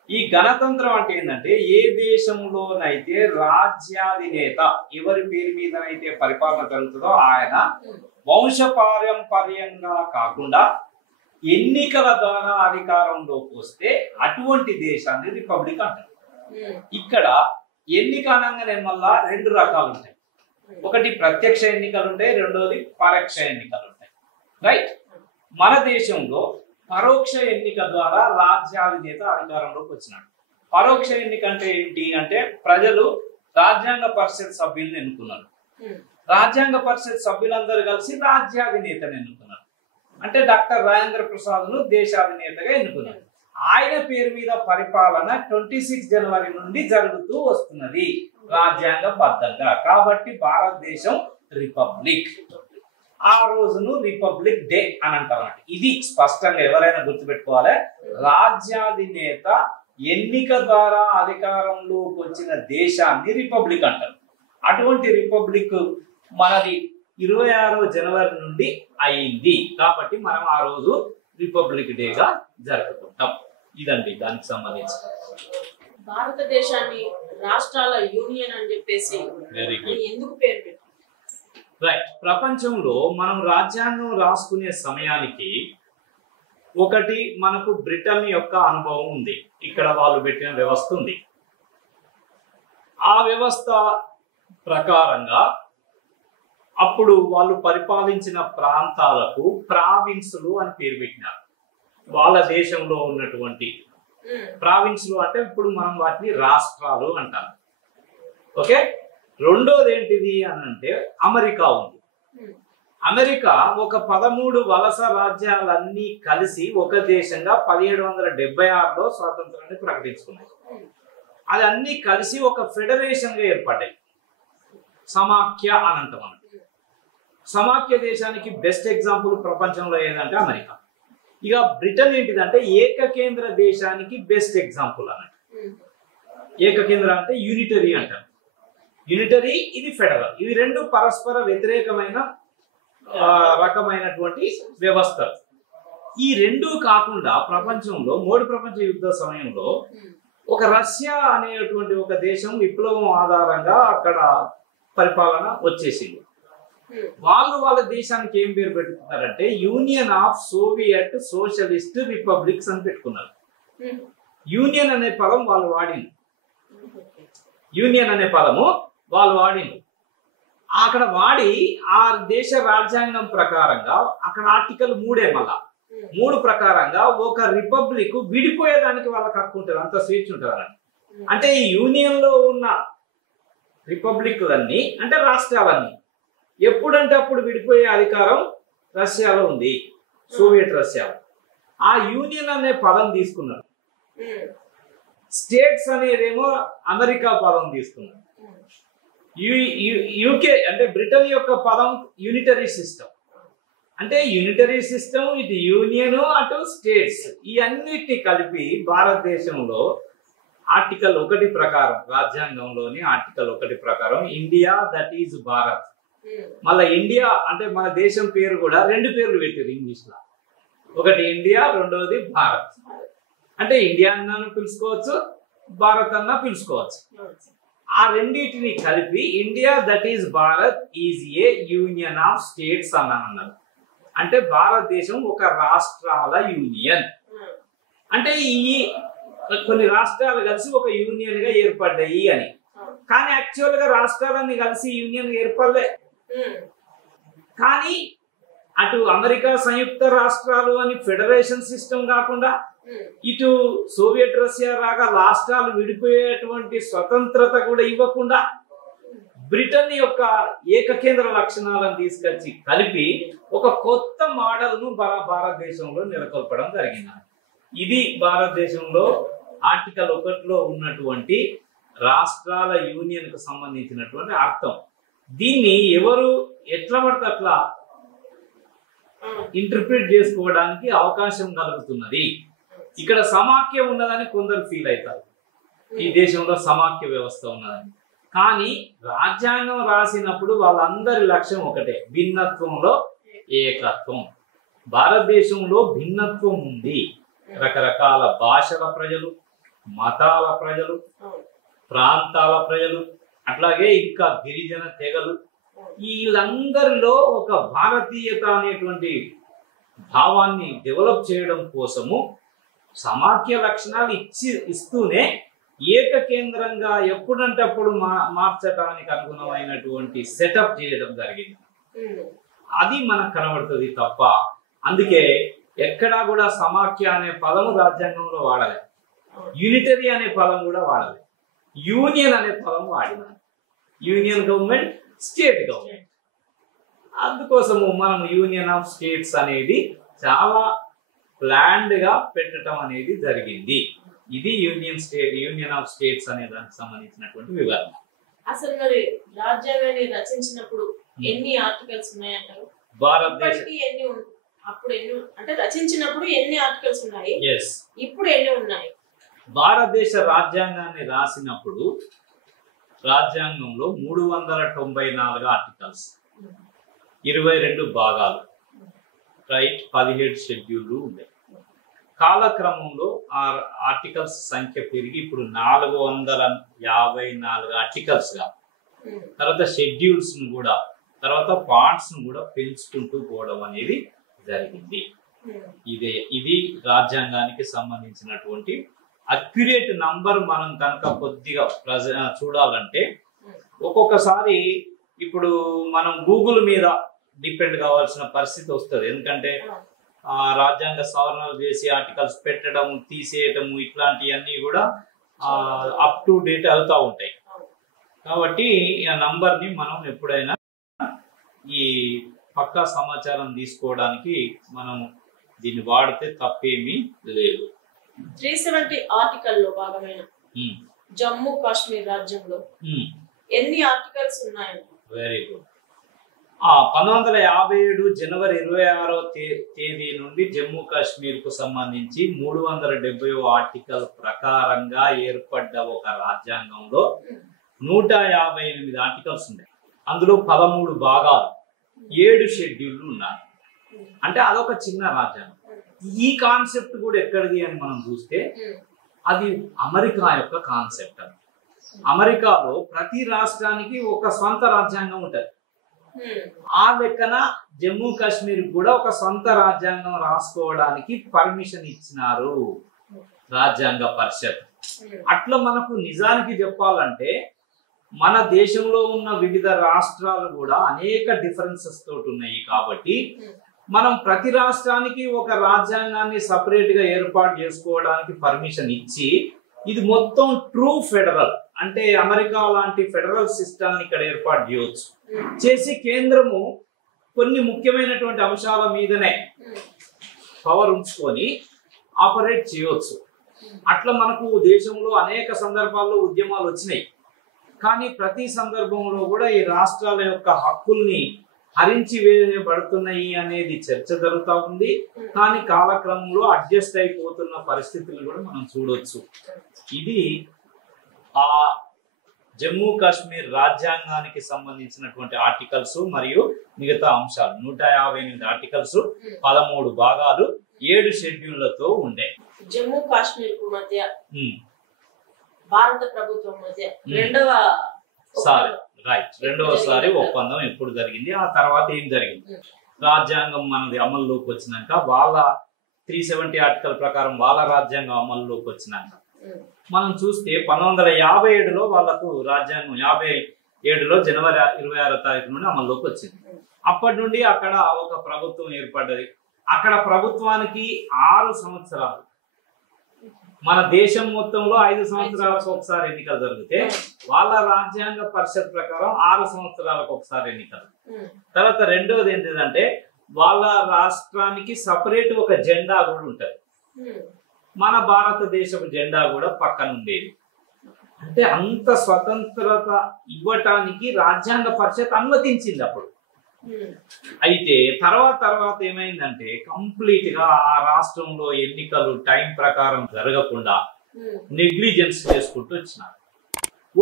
ఈ గణతంత్రం అంటే ఏంటంటే ఏ దేశంలోనైతే రాజ్యాధినేత ఎవరి పేరు మీదనైతే పరిపాలన జరుగుతుందో ఆయన వంశపారంపర్యంగా కాకుండా ఎన్నికల ద్వారా అధికారంలోకి వస్తే అటువంటి దేశాన్ని రిపబ్లిక్ అంటారు. ఇక్కడ ఎన్నిక అనగానే మళ్ళా రెండు రకాలు ఉంటాయి. ఒకటి ప్రత్యక్ష ఎన్నికలు ఉంటాయి, రెండోది పరోక్ష ఎన్నికలు ఉంటాయి. రైట్. మన దేశంలో పరోక్ష ఎన్నిక ద్వారా రాజ్యాధినేత అధికారంలోకి వచ్చినాడు. పరోక్ష ఎన్నిక అంటే ఏంటి అంటే ప్రజలు రాజ్యాంగ పరిషత్ సభ్యులను ఎన్నుకున్నారు. రాజ్యాంగ పరిషత్ సభ్యులందరూ కలిసి రాజ్యాధినేతను ఎన్నుకున్నారు. అంటే డాక్టర్ రాజేంద్ర ప్రసాద్ ను దేశాధినేతగా ఎన్నుకున్నారు. ఆయన పేరు మీద పరిపాలన 26 జనవరి నుండి జరుగుతూ వస్తున్నది రాజ్యాంగబద్ధంగా. కాబట్టి భారతదేశం రిపబ్లిక్. ఆ రోజును రిపబ్లిక్ డే అని అంటారు. ఇది స్పష్టంగా ఎవరైనా గుర్తుపెట్టుకోవాలి. రాజ్యాధినేత ఎన్నిక ద్వారా అధికారంలోకి వచ్చిన దేశాన్ని రిపబ్లిక్ అంటారు. అటువంటి రిపబ్లిక్ మనది 26 జనవరి నుండి అయింది. కాబట్టి మనం ఆ రోజు రిపబ్లిక్ డేగా జరుపుకుంటాం. ఇదండి దానికి సంబంధించి. భారతదేశాన్ని రాష్ట్రాల యూనియన్ అని చెప్పేసి ఎందుకు పేరు పెట్టారు? రైట్. ప్రపంచంలో మనం రాజ్యాంగం రాసుకునే సమయానికి ఒకటి మనకు బ్రిటన్ యొక్క అనుభవం ఉంది. ఇక్కడ వాళ్ళు పెట్టిన వ్యవస్థ ఉంది. ఆ వ్యవస్థ ప్రకారంగా అప్పుడు వాళ్ళు పరిపాలించిన ప్రాంతాలకు ప్రావిన్సులు అని పేరు పెట్టినారు. వాళ్ళ దేశంలో ఉన్నటువంటి ప్రావిన్సులు అంటే ఇప్పుడు మనం వాటిని రాష్ట్రాలు అంటాం. ఓకే. రెండోది ఏంటిది అని అంటే అమెరికా ఉంది. అమెరికా ఒక 13 వలస రాజ్యాలన్నీ కలిసి ఒక దేశంగా 1776లో స్వాతంత్రాన్ని ప్రకటించుకున్నాయి. అది అన్ని కలిసి ఒక ఫెడరేషన్ గా ఏర్పడ్డాయి. సమాఖ్య అని అంటాం. సమాఖ్య దేశానికి బెస్ట్ ఎగ్జాంపుల్ ప్రపంచంలో ఏదంటే అమెరికా. ఇక బ్రిటన్ ఏంటిదంటే ఏకకేంద్ర దేశానికి బెస్ట్ ఎగ్జాంపుల్ అన్నట్టు. ఏకకేంద్ర అంటే యూనిటరీ అంటారు. యూనిటరీ, ఇది ఫెడరల్. ఇవి రెండు పరస్పర వ్యతిరేకమైన రకమైనటువంటి వ్యవస్థ. ఈ రెండు కాకుండా ప్రపంచంలో 3వ ప్రపంచ యుద్ధ సమయంలో ఒక రష్యా అనేటువంటి ఒక దేశం విప్లవం ఆధారంగా అక్కడ పరిపాలన వచ్చేసింది. వాళ్ళు వాళ్ళ దేశానికి ఏం పేరు పెట్టుకున్నారంటే Union of Soviet Socialist Republics అని పెట్టుకున్నారు. యూనియన్ అనే పదం వాళ్ళు వాడింది. యూనియన్ అనే పదము వాళ్ళు వాడింది. అక్కడ వాడి ఆ దేశ రాజ్యాంగం ప్రకారంగా అక్కడ ఆర్టికల్ 3 మళ్ళా 3 ప్రకారంగా ఒక రిపబ్లిక్ విడిపోయేదానికి వాళ్ళకి హక్కు ఉంటుంది. అంత స్వేచ్ఛ ఉంటుంది. అంటే ఈ యూనియన్ లో ఉన్న రిపబ్లిక్లన్నీ అంటే రాష్ట్రాలన్నీ ఎప్పుడంటే అప్పుడు విడిపోయే అధికారం రష్యాలో ఉంది, సోవియట్ రష్యాలో. ఆ యూనియన్ అనే పదం తీసుకున్నారు. స్టేట్స్ అనేదేమో అమెరికా పదం తీసుకున్నారు. యూకే అంటే బ్రిటన్ యొక్క పదం యూనిటరీ సిస్టమ్. అంటే యూనిటరీ సిస్టమ్, ఇది యూనియన్, అటు స్టేట్స్, ఈ అన్నిటిని కలిపి భారతదేశంలో ఆర్టికల్ 1 ప్రకారం, రాజ్యాంగంలోని ఆర్టికల్ 1 ప్రకారం ఇండియా దట్ ఈజ్ భారత్. మళ్ళీ ఇండియా అంటే మన దేశం పేరు కూడా 2 పేర్లు పెట్టారు ఇంగ్లీష్ లో. ఒకటి ఇండియా, రెండవది భారత్. అంటే ఇండియా అన్నా పిలుచుకోవచ్చు, భారత్ అన్నా పిలుచుకోవచ్చు. ఆ రెండింటిని కలిపి India that is Bharat is A union of states అన్నారు. అంటే భారతదేశం ఒక రాష్ట్రాల యూనియన్. అంటే ఈ కొన్ని రాష్ట్రాలు కలిసి ఒక యూనియన్ గా ఏర్పడ్డాయి అని. కానీ యాక్చువల్ గా రాష్ట్రాలన్నీ కలిసి యూనియన్ ఏర్పడలే. కానీ అటు అమెరికా సంయుక్త రాష్ట్రాలు అని ఫెడరేషన్ సిస్టమ్ కాకుండా, ఇటు సోవియట్ రష్యా రాగా రాష్ట్రాలు విడిపోయేటువంటి స్వతంత్రత కూడా ఇవ్వకుండా బ్రిటన్ యొక్క ఏకకేంద్ర లక్షణాలను తీసుకొచ్చి కలిపి ఒక కొత్త మోడల్ ను భారతదేశంలో నెలకొల్పడం జరిగింది. ఇది భారతదేశంలో ఆర్టికల్ 1లో ఉన్నటువంటి రాష్ట్రాల యూనియన్ కు సంబంధించినటువంటి అర్థం. దీన్ని ఎవరు ఎట్లా పడితే అట్లా ఇంటర్ప్రిట్ చేసుకోవడానికి అవకాశం కలుగుతున్నది. ఇక్కడ సమాఖ్య ఉన్నదని కొందరు ఫీల్ అవుతారు, ఈ దేశంలో సమాఖ్య వ్యవస్థ ఉన్నదని. కానీ రాజ్యాంగం రాసినప్పుడు వాళ్ళందరి లక్ష్యం ఒకటే, భిన్నత్వంలో ఏకత్వం. భారతదేశంలో భిన్నత్వం ఉంది, రకరకాల భాషల ప్రజలు, మతాల ప్రజలు, ప్రాంతాల ప్రజలు, అట్లాగే ఇంకా గిరిజన తెగలు, వీళ్ళందరిలో ఒక భారతీయత అనేటువంటి భావాన్ని డెవలప్ చేయడం కోసము సమాఖ్య లక్షణాలు ఇస్తూనే ఏకకేంద్రంగా ఎప్పుడంటప్పుడు మార్చడానికి అనుగుణమైనటువంటి సెటప్ చేయడం జరిగింది. అది మనకు కనబడుతుంది తప్ప, అందుకే ఎక్కడా కూడా సమాఖ్య అనే పదము రాజ్యాంగంలో వాడలే, యూనిటరీ అనే పదం కూడా వాడలే, యూనియన్ అనే పదం వాడినారు. Union government, state government. అందుకోసము మనం యూనియన్ ఆఫ్ స్టేట్స్ అనేది చాలా ప్లాన్డ్ గా పెట్టడం అనేది జరిగింది. ఇది యూనియన్ ఆఫ్ స్టేట్స్ అనే దానికి సంబంధించినటువంటి వివరణ. అసలు మరి రాజ్యాంగాన్ని రచించినప్పుడు ఎన్ని ఆర్టికల్స్ ఉన్నాయంటారు? అప్పుడు ఎన్ని అంటే రచించినప్పుడు ఎన్ని ఆర్టికల్స్ ఉన్నాయి, ఇప్పుడు ఎన్ని ఉన్నాయి? భారతదేశ రాజ్యాంగాన్ని రాసినప్పుడు రాజ్యాంగంలో 394 ఆర్టికల్స్, 22 భాగాలు, రైట్, 17 షెడ్యూళ్లు ఉన్నాయి. కాలక్రమంలో ఆ ఆర్టికల్స్ సంఖ్య పెరిగి ఇప్పుడు 454 ఆర్టికల్స్ గా, తర్వాత షెడ్యూల్స్ ను కూడా, తర్వాత పార్ట్స్ ను కూడా పెంచుకుంటూ పోవడం అనేది జరిగింది. ఇది రాజ్యాంగానికి సంబంధించినటువంటి అక్యురేట్ నంబర్. మనం కనుక కొద్దిగా చూడాలంటే ఒక్కొక్కసారి ఇప్పుడు మనం గూగుల్ మీద డిపెండ్ కావాల్సిన పరిస్థితి వస్తుంది. ఎందుకంటే రాజ్యాంగ సవరణలు చేసి ఆర్టికల్స్ పెట్టడం, తీసేయటము, ఇట్లాంటివన్నీ కూడా అప్ టు డేట్ అవుతా ఉంటాయి. కాబట్టి ఆ నంబర్ ని మనం ఎప్పుడైనా ఈ పక్కా సమాచారం తీసుకోవడానికి మనం దీన్ని వాడితే తప్పేమీ లేదు. 370 ఆర్టికల్ లో భాగమైన జమ్మూ కాశ్మీర్ రాజ్యంలో ఎన్ని ఆర్టికల్స్ ఉన్నాయండి? Very good. 1957 జనవరి 26వ తేదీ నుండి జమ్మూ కాశ్మీర్ కు సంబంధించి 370వ ఆర్టికల్ ప్రకారంగా ఏర్పడ్డ ఒక రాజ్యాంగంలో 158 ఆర్టికల్స్ ఉన్నాయి. అందులో 13 భాగాలు, 7 షెడ్యూళ్లు ఉన్నాయి. అంటే అదొక చిన్న రాజ్యాంగం. ఈ కాన్సెప్ట్ కూడా ఎక్కడిది అని మనం చూస్తే అది అమెరికా యొక్క కాన్సెప్ట్. అమెరికాలో ప్రతి రాష్ట్రానికి ఒక స్వంత రాజ్యాంగం ఉంటది. ఆ లెక్కన జమ్మూ కాశ్మీర్ కూడా ఒక సొంత రాజ్యాంగం రాసుకోవడానికి పర్మిషన్ ఇచ్చినారు రాజ్యాంగ పరిషత్. అట్లా మనకు నిజానికి చెప్పాలంటే మన దేశంలో ఉన్న వివిధ రాష్ట్రాలు కూడా అనేక డిఫరెన్సెస్ తోటి ఉన్నాయి. కాబట్టి మనం ప్రతి రాష్ట్రానికి ఒక రాజ్యాంగాన్ని సపరేట్ గా ఏర్పాటు చేసుకోవడానికి పర్మిషన్ ఇచ్చి, ఇది మొత్తం ట్రూ ఫెడరల్ అంటే అమెరికా లాంటి ఫెడరల్ సిస్టమ్ ఇక్కడ ఏర్పాటు చేయవచ్చు. చేసి కేంద్రము కొన్ని ముఖ్యమైనటువంటి అంశాల మీదనే పవర్ ఉంచుకొని ఆపరేట్ చేయవచ్చు. అట్లా మనకు దేశంలో అనేక సందర్భాల్లో ఉద్యమాలు వచ్చినాయి. కానీ ప్రతి సందర్భంలో కూడా ఈ రాష్ట్రాల యొక్క హక్కుల్ని హరించి వేయబడుతున్నాయి అనేది చర్చ జరుగుతూ ఉంది. కానీ కాలక్రమంలో అడ్జస్ట్ అయిపోతున్న పరిస్థితులు కూడా మనం చూడొచ్చు. ఇది ఆ జమ్మూ కాశ్మీర్ రాజ్యాంగానికి సంబంధించినటువంటి ఆర్టికల్స్ మరియు మిగతా అంశాలు. 158 ఆర్టికల్స్, 13 భాగాలు, 7 షెడ్యూళ్లతో ఉండే. జమ్మూ కాశ్మీర్ కు మధ్య భారత ప్రభుత్వం మధ్య రెండవసారి ఒప్పందం ఎప్పుడు జరిగింది, ఆ తర్వాత ఏం జరిగింది? రాజ్యాంగం మనది అమల్లోకి వచ్చినాక, వాళ్ళ 370 ఆర్టికల్ ప్రకారం వాళ్ళ రాజ్యాంగం అమల్లోకి వచ్చినాక మనం చూస్తే 1957లో వాళ్ళకు రాజ్యాంగం 57లో జనవరి 26వ తారీఖు నుండి అమల్లోకి వచ్చింది. అప్పటి నుండి అక్కడ ఒక ప్రభుత్వం ఏర్పడ్డది. అక్కడ ప్రభుత్వానికి 6 సంవత్సరాలు, మన దేశం మొత్తంలో 5 సంవత్సరాలకు ఒకసారి ఎన్నికలు జరిగితే వాళ్ళ రాజ్యాంగ పరిషత్ ప్రకారం 6 సంవత్సరాలకు ఒకసారి ఎన్నికలు. తర్వాత రెండోది ఏంటిదంటే వాళ్ళ రాష్ట్రానికి సపరేట్ ఒక జెండా కూడా ఉంటది. మన భారతదేశపు జెండా కూడా పక్కన ఉండేది. అంటే అంత స్వతంత్రత ఇవ్వటానికి రాజ్యాంగ పరిషత్ అనుమతించింది అప్పుడు. అయితే తర్వాత ఏమైందంటే కంప్లీట్ గా ఆ రాష్ట్రంలో ఎన్నికలు టైం ప్రకారం జరగకుండా నెగ్లిజెన్స్ చేసుకుంటూ వచ్చినారు.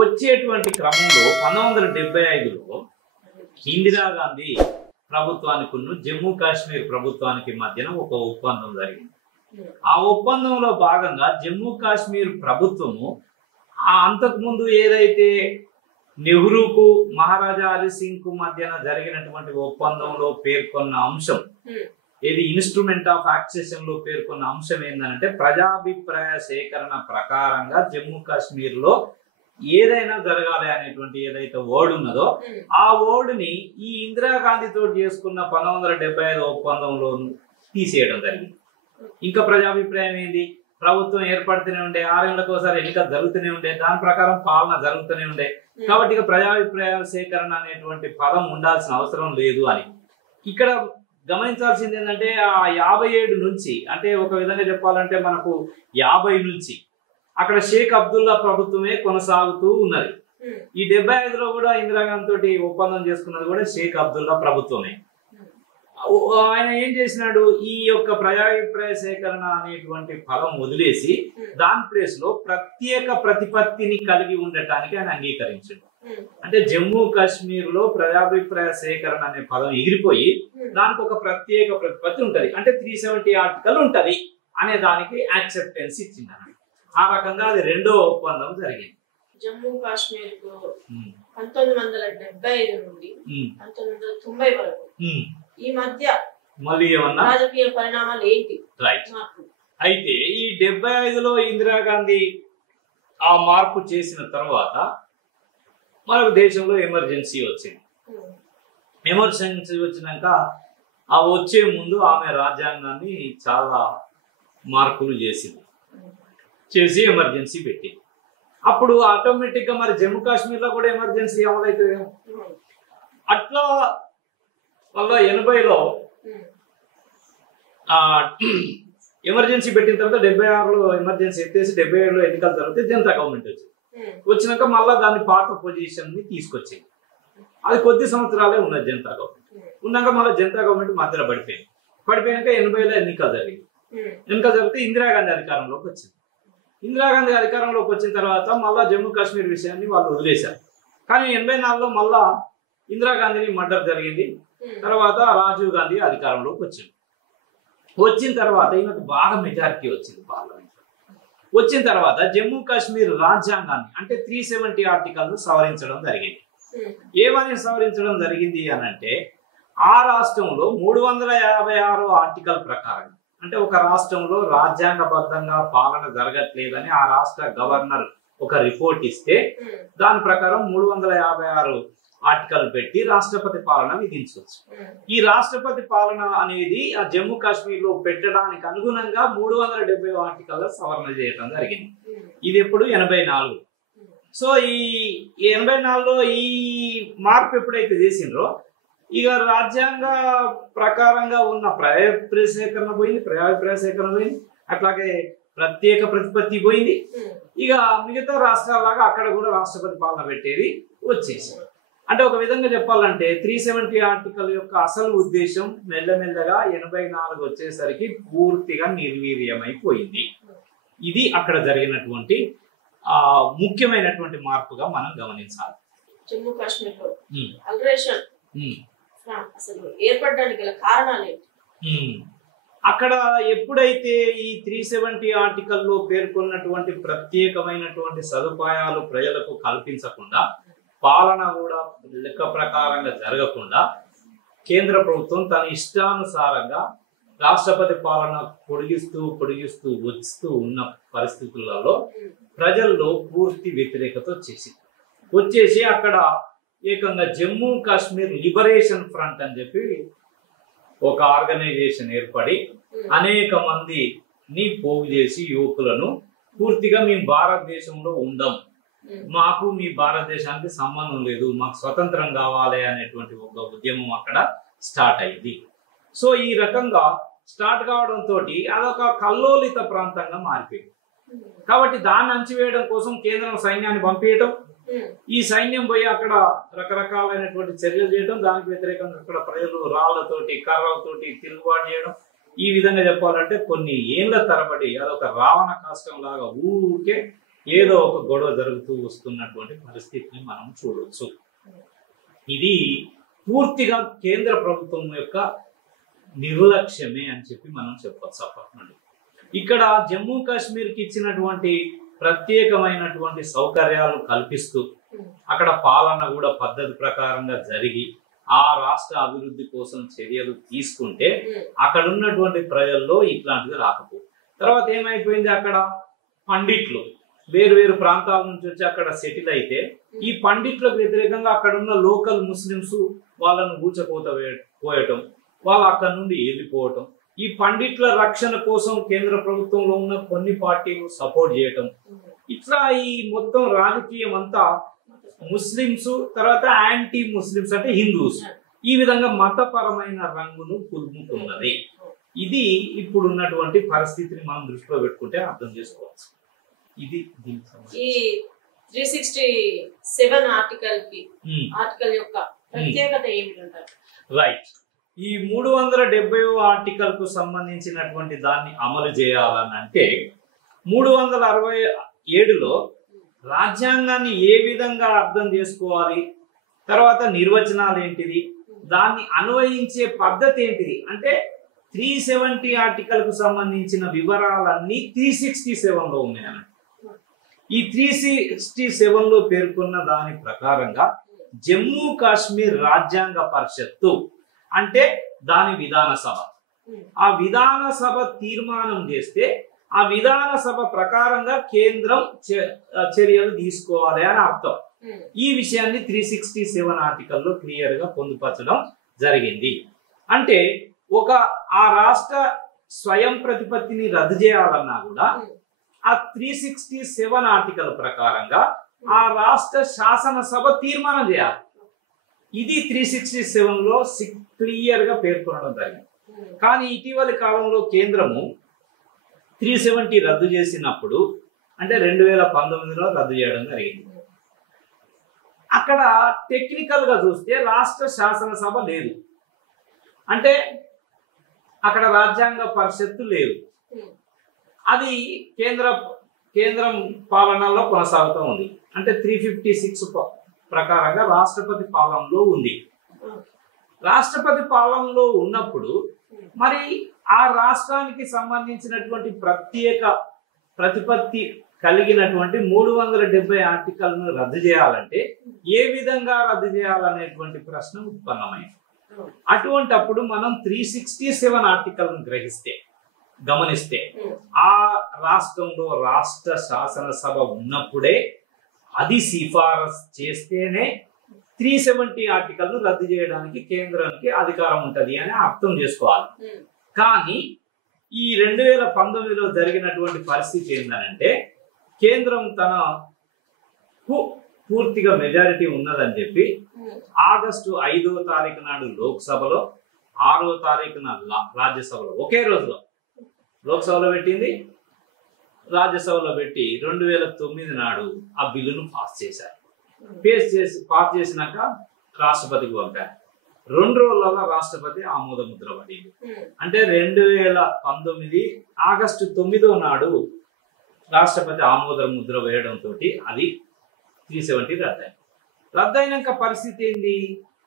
వచ్చేటువంటి క్రమంలో 1975లో ఇందిరాగాంధీ ప్రభుత్వానికి జమ్మూ కాశ్మీర్ ప్రభుత్వానికి మధ్యన ఒక ఒప్పందం జరిగింది. ఆ ఒప్పందంలో భాగంగా జమ్మూ కాశ్మీర్ ప్రభుత్వము అంతకుముందు ఏదైతే నెహ్రూకు మహారాజా హరి సింగ్ కు మధ్యన జరిగినటువంటి ఒప్పందంలో పేర్కొన్న అంశం ఇది ఇన్స్ట్రుమెంట్ ఆఫ్ యాక్సెషన్ లో పేర్కొన్న అంశం ఏంటంటే ప్రజాభిప్రాయ సేకరణ ప్రకారంగా జమ్మూ కాశ్మీర్ లో ఏదైనా జరగాలి అనేటువంటి ఏదైతే వర్డ్ ఉన్నదో ఆ వర్డ్ ని ఈ ఇందిరాగాంధీ తోటి చేసుకున్న 1975 ఒప్పందంలో తీసేయడం జరిగింది. ఇంకా ప్రజాభిప్రాయం ఏంది, ప్రభుత్వం ఏర్పడుతూనే ఉండే, 6 ఏళ్లకోసారి ఎన్నికలు జరుగుతూనే ఉండే, దాని ప్రకారం పాలన జరుగుతూనే ఉండే, కాబట్టి ఇక ప్రజాభిప్రాయ సేకరణ అనేటువంటి పదం ఉండాల్సిన అవసరం లేదు అని. ఇక్కడ గమనించాల్సింది ఏంటంటే ఆ 57 నుంచి, అంటే ఒక విధంగా చెప్పాలంటే మనకు 50 నుంచి అక్కడ షేక్ అబ్దుల్లా ప్రభుత్వమే కొనసాగుతూ ఉన్నది. ఈ 75లో కూడా ఇందిరాగాంధీ తోటి ఒప్పందం చేసుకున్నది కూడా షేక్ అబ్దుల్లా ప్రభుత్వమే. ఆయన ఏం చేసినాడు, ఈ యొక్క ప్రజాభిప్రాయ సేకరణ అనేటువంటి పదం వదిలేసి దాని ప్లేస్ లో ప్రత్యేక ప్రతిపత్తిని కలిగి ఉండటానికి ఆయన అంగీకరించాడు. అంటే జమ్మూ కాశ్మీర్ లో ప్రజాభిప్రాయ సేకరణ అనే పదం ఎగిరిపోయి దానికి ఒక ప్రత్యేక ప్రతిపత్తి ఉంటది, అంటే 370 ఆర్టికల్ ఉంటది అనే దానికి యాక్సెప్టెన్స్ ఇచ్చింది. ఆ రకంగా అది రెండో ఒప్పందం జరిగింది. జమ్మూ కాశ్మీర్ 1975 నుండి 1990 వరకు ఈ మధ్య మళ్ళీ ఏమన్నా రాజకీయ పరిణామాలు ఏంటి? అయితే ఈ 75లో ఇందిరాగాంధీ ఆ మార్పు చేసిన తర్వాత మనకు దేశంలో ఎమర్జెన్సీ వచ్చింది. ఎమర్జెన్సీ వచ్చినాక ఆ వచ్చే ముందు ఆమె రాజ్యాంగాన్ని చాలా మార్పులు చేసి ఎమర్జెన్సీ పెట్టింది. అప్పుడు ఆటోమేటిక్ గా మరి జమ్మూ కాశ్మీర్ లో కూడా ఎమర్జెన్సీ అమలైతుంది. అట్లా వల్ల 80లో ఎమర్జెన్సీ పెట్టిన తర్వాత 76లో ఎమర్జెన్సీ ఎత్తేసి 77లో ఎన్నికలు జరిగితే జనతా గవర్నమెంట్ వచ్చినాక మళ్ళా దాని పాత పొజిషన్ ని తీసుకొచ్చింది. అది కొద్ది సంవత్సరాలే ఉన్నది జనతా గవర్నమెంట్. ఉన్నాక మళ్ళీ జనతా గవర్నమెంట్ మధ్యలో పడిపోయాక 80లో ఎన్నికలు జరిగింది. ఎన్నికలు జరిగితే ఇందిరాగాంధీ అధికారంలోకి వచ్చింది. ఇందిరాగాంధీ అధికారంలోకి వచ్చిన తర్వాత మళ్ళా జమ్మూ కాశ్మీర్ విషయాన్ని వాళ్ళు వదిలేశారు. కానీ 84లో మళ్ళా ఇందిరాగాంధీని మర్డర్ జరిగింది. తర్వాత రాజీవ్ గాంధీ అధికారంలోకి వచ్చిన తర్వాత ఈయనకు బాగా మెజారిటీ వచ్చింది పార్లమెంట్. వచ్చిన తర్వాత జమ్మూ కాశ్మీర్ రాజ్యాంగాన్ని అంటే 370 ఆర్టికల్ సవరించడం జరిగింది. ఏమని సవరించడం జరిగింది అని అంటే ఆ రాష్ట్రంలో 356 ఆర్టికల్ ప్రకారం, అంటే ఒక రాష్ట్రంలో రాజ్యాంగబద్ధంగా పాలన జరగట్లేదని ఆ రాష్ట్ర గవర్నర్ ఒక రిపోర్ట్ ఇస్తే దాని ప్రకారం 356 ఆర్టికల్ పెట్టి రాష్ట్రపతి పాలన విధించవచ్చు. ఈ రాష్ట్రపతి పాలన అనేది ఆ జమ్మూ కాశ్మీర్ లో పెట్టడానికి అనుగుణంగా 370 ఆర్టికల్ సవరణ చేయడం జరిగింది. ఇది ఎప్పుడు 84. సో ఈ 84లో ఈ మార్పు ఎప్పుడైతే చేసిండ్రో ఇక రాజ్యాంగ ప్రకారంగా ఉన్న ప్రజాభిప్రాయ సేకరణ పోయింది, అట్లాగే ప్రత్యేక ప్రతిపత్తి పోయింది. ఇక మిగతా రాష్ట్రాలాగా అక్కడ కూడా రాష్ట్రపతి పాలన పెట్టేది వచ్చేసి, అంటే ఒక విధంగా చెప్పాలంటే 370 ఆర్టికల్ యొక్క అసలు ఉద్దేశం మెల్లమెల్లగా 84 వచ్చేసరికి పూర్తిగా నిర్వీర్యమైపోయింది. ఇది అక్కడ జరిగినటువంటి ముఖ్యమైనటువంటి మార్పుగా మనం గమనించాలి. జమ్మూ కాశ్మీర్ లో అల్రేషన్ అసలు ఏర్పడడానికి గల కారణాలు ఏంటి? అక్కడ ఎప్పుడైతే ఈ 370 ఆర్టికల్లో పేర్కొన్నటువంటి ప్రత్యేకమైనటువంటి సదుపాయాలు ప్రజలకు కల్పించకుండా, పాలన కూడా లెక్క ప్రకారంగా జరగకుండా కేంద్ర ప్రభుత్వం తన ఇష్టానుసారంగా రాష్ట్రపతి పాలన పొడిగిస్తూ వస్తూ ఉన్న పరిస్థితులలో ప్రజల్లో పూర్తి వ్యతిరేకత వచ్చేసి అక్కడ ఏకంగా జమ్మూ కాశ్మీర్ లిబరేషన్ ఫ్రంట్ అని చెప్పి ఒక ఆర్గనైజేషన్ ఏర్పడి అనేక మందిని పోగు చేసి యువకులను పూర్తిగా మేము భారతదేశంలో ఉండం, మాకు మీ భారతదేశానికి సంబంధం లేదు, మాకు స్వతంత్రం కావాలి అనేటువంటి ఒక ఉద్యమం అక్కడ స్టార్ట్ అయింది. సో ఈ రకంగా స్టార్ట్ కావడంతో అదొక కల్లోలిత ప్రాంతంగా మారిపోయింది. కాబట్టి దాన్ని అణచివేయడం కోసం కేంద్రం సైన్యాన్ని పంపించడం, ఈ సైన్యం పోయి అక్కడ రకరకాలైనటువంటి చర్యలు చేయడం, దానికి వ్యతిరేకంగా అక్కడ ప్రజలు రాళ్లతోటి కర్రలతోటి తిరుగుబాటు చేయడం, ఈ విధంగా చెప్పాలంటే కొన్ని ఏళ్ల తరబడి అదొక రావణ కాష్టం లాగా ఊరికే ఏదో ఒక గొడవ జరుగుతూ వస్తున్నటువంటి పరిస్థితిని మనం చూడవచ్చు. ఇది పూర్తిగా కేంద్ర ప్రభుత్వం యొక్క నిర్లక్ష్యమే అని చెప్పి మనం చెప్పవచ్చు. అప్పటి నుండి ఇక్కడ జమ్మూ కాశ్మీర్కి ఇచ్చినటువంటి ప్రత్యేకమైనటువంటి సౌకర్యాలు కల్పిస్తూ అక్కడ పాలన కూడా పద్ధతి ప్రకారంగా జరిగి ఆ రాష్ట్ర అభివృద్ధి కోసం చర్యలు తీసుకుంటే అక్కడ ఉన్నటువంటి ప్రజల్లో ఇట్లాంటివి రాకపో. తర్వాత ఏమైపోయింది, అక్కడ పండిట్లు వేరు వేరు ప్రాంతాల నుంచి వచ్చి అక్కడ సెటిల్ అయితే ఈ పండిట్లకు వ్యతిరేకంగా అక్కడ ఉన్న లోకల్ ముస్లింస్ వాళ్ళను పోయటం, వాళ్ళు అక్కడ నుండి వెళ్ళిపోవటం, ఈ పండిట్ల రక్షణ కోసం కేంద్ర ప్రభుత్వంలో ఉన్న కొన్ని పార్టీలు సపోర్ట్ చేయటం, ఇట్లా ఈ మొత్తం రాజకీయం అంతా ముస్లింస్ తర్వాత యాంటీ ముస్లింస్ అంటే హిందూస్ ఈ విధంగా మతపరమైన రంగును పులుముతున్నది. ఇది ఇప్పుడు ఉన్నటువంటి పరిస్థితిని మనం దృష్టిలో పెట్టుకుంటే అర్థం చేసుకోవచ్చు. ఇది ఈ 367 ఆర్టికల్ యొక్క ప్రత్యేకత ఏమిటంటారు? రైట్, ఈ 370 ఆర్టికల్ కు సంబంధించినటువంటి దాన్ని అమలు చేయాలని అంటే 367లో రాజ్యాంగాన్ని ఏ విధంగా అర్థం చేసుకోవాలి, తర్వాత నిర్వచనాలు ఏంటిది, దాన్ని అన్వయించే పద్ధతి ఏంటిది అంటే 370 ఆర్టికల్ కు సంబంధించిన వివరాలన్నీ 367లో ఉన్నాయన్నమాట. ఈ 367లో పేర్కొన్న దాని ప్రకారంగా జమ్మూ కాశ్మీర్ రాజ్యాంగ పరిషత్తు అంటే దాని విధాన సభ, ఆ విధాన సభ తీర్మానం చేస్తే ఆ విధాన సభ ప్రకారంగా కేంద్రం చర్యలు తీసుకోవాలి అని అర్థం. ఈ విషయాన్ని 367 ఆర్టికల్లో క్లియర్ గా పొందుపరచడం జరిగింది. అంటే ఆ రాష్ట్ర స్వయం ప్రతిపత్తిని రద్దు చేయాలన్నా కూడా ఆ 367 ఆర్టికల్ ప్రకారంగా ఆ రాష్ట్ర శాసనసభ తీర్మానం చేయాలి. ఇది 367లో క్లియర్ గా పేర్కొనడం జరిగింది. కానీ ఇటీవలి కాలంలో కేంద్రము 370 రద్దు చేసినప్పుడు అంటే 2019లో రద్దు చేయడం జరిగింది. అక్కడ టెక్నికల్ గా చూస్తే రాష్ట్ర శాసనసభ లేదు, అంటే అక్కడ రాజ్యాంగ పరిషత్తు లేదు, అది కేంద్రం పాలనలో కొనసాగుతూ ఉంది. అంటే 356 ప్రకారంగా రాష్ట్రపతి పాలనలో ఉంది. రాష్ట్రపతి పాలనలో ఉన్నప్పుడు మరి ఆ రాష్ట్రానికి సంబంధించినటువంటి ప్రత్యేక ప్రతిపత్తి కలిగినటువంటి 370 ఆర్టికల్ను రద్దు చేయాలంటే ఏ విధంగా రద్దు చేయాలనేటువంటి ప్రశ్న ఉత్పన్నమైంది. అటువంటప్పుడు మనం 367 ఆర్టికల్ను గమనిస్తే ఆ రాష్ట్రంలో రాష్ట్ర శాసనసభ ఉన్నప్పుడే అది సిఫారసు చేస్తేనే 370 ఆర్టికల్ను రద్దు చేయడానికి కేంద్రానికి అధికారం ఉంటది అని అర్థం చేసుకోవాలి. కానీ ఈ 2019లో జరిగినటువంటి పరిస్థితి ఏంటంటే కేంద్రం తనకు పూర్తిగా మెజారిటీ ఉన్నదని చెప్పి ఆగస్టు 5వ తారీఖు నాడు లోక్సభలో 6వ తారీఖున రాజ్యసభలో ఒకే రోజులో లోక్సభలో పెట్టింది, రాజ్యసభలో పెట్టి 2009 నాడు ఆ బిల్లును పాస్ చేశారు. పాస్ చేసినాక రాష్ట్రపతికి పంపారు. 2 రోజులలో రాష్ట్రపతి ఆమోద ముద్ర పడింది. అంటే 2019 ఆగస్టు 9వ నాడు రాష్ట్రపతి ఆమోద ముద్ర వేయడంతో అది 370 రద్దయినాక పరిస్థితి ఏంది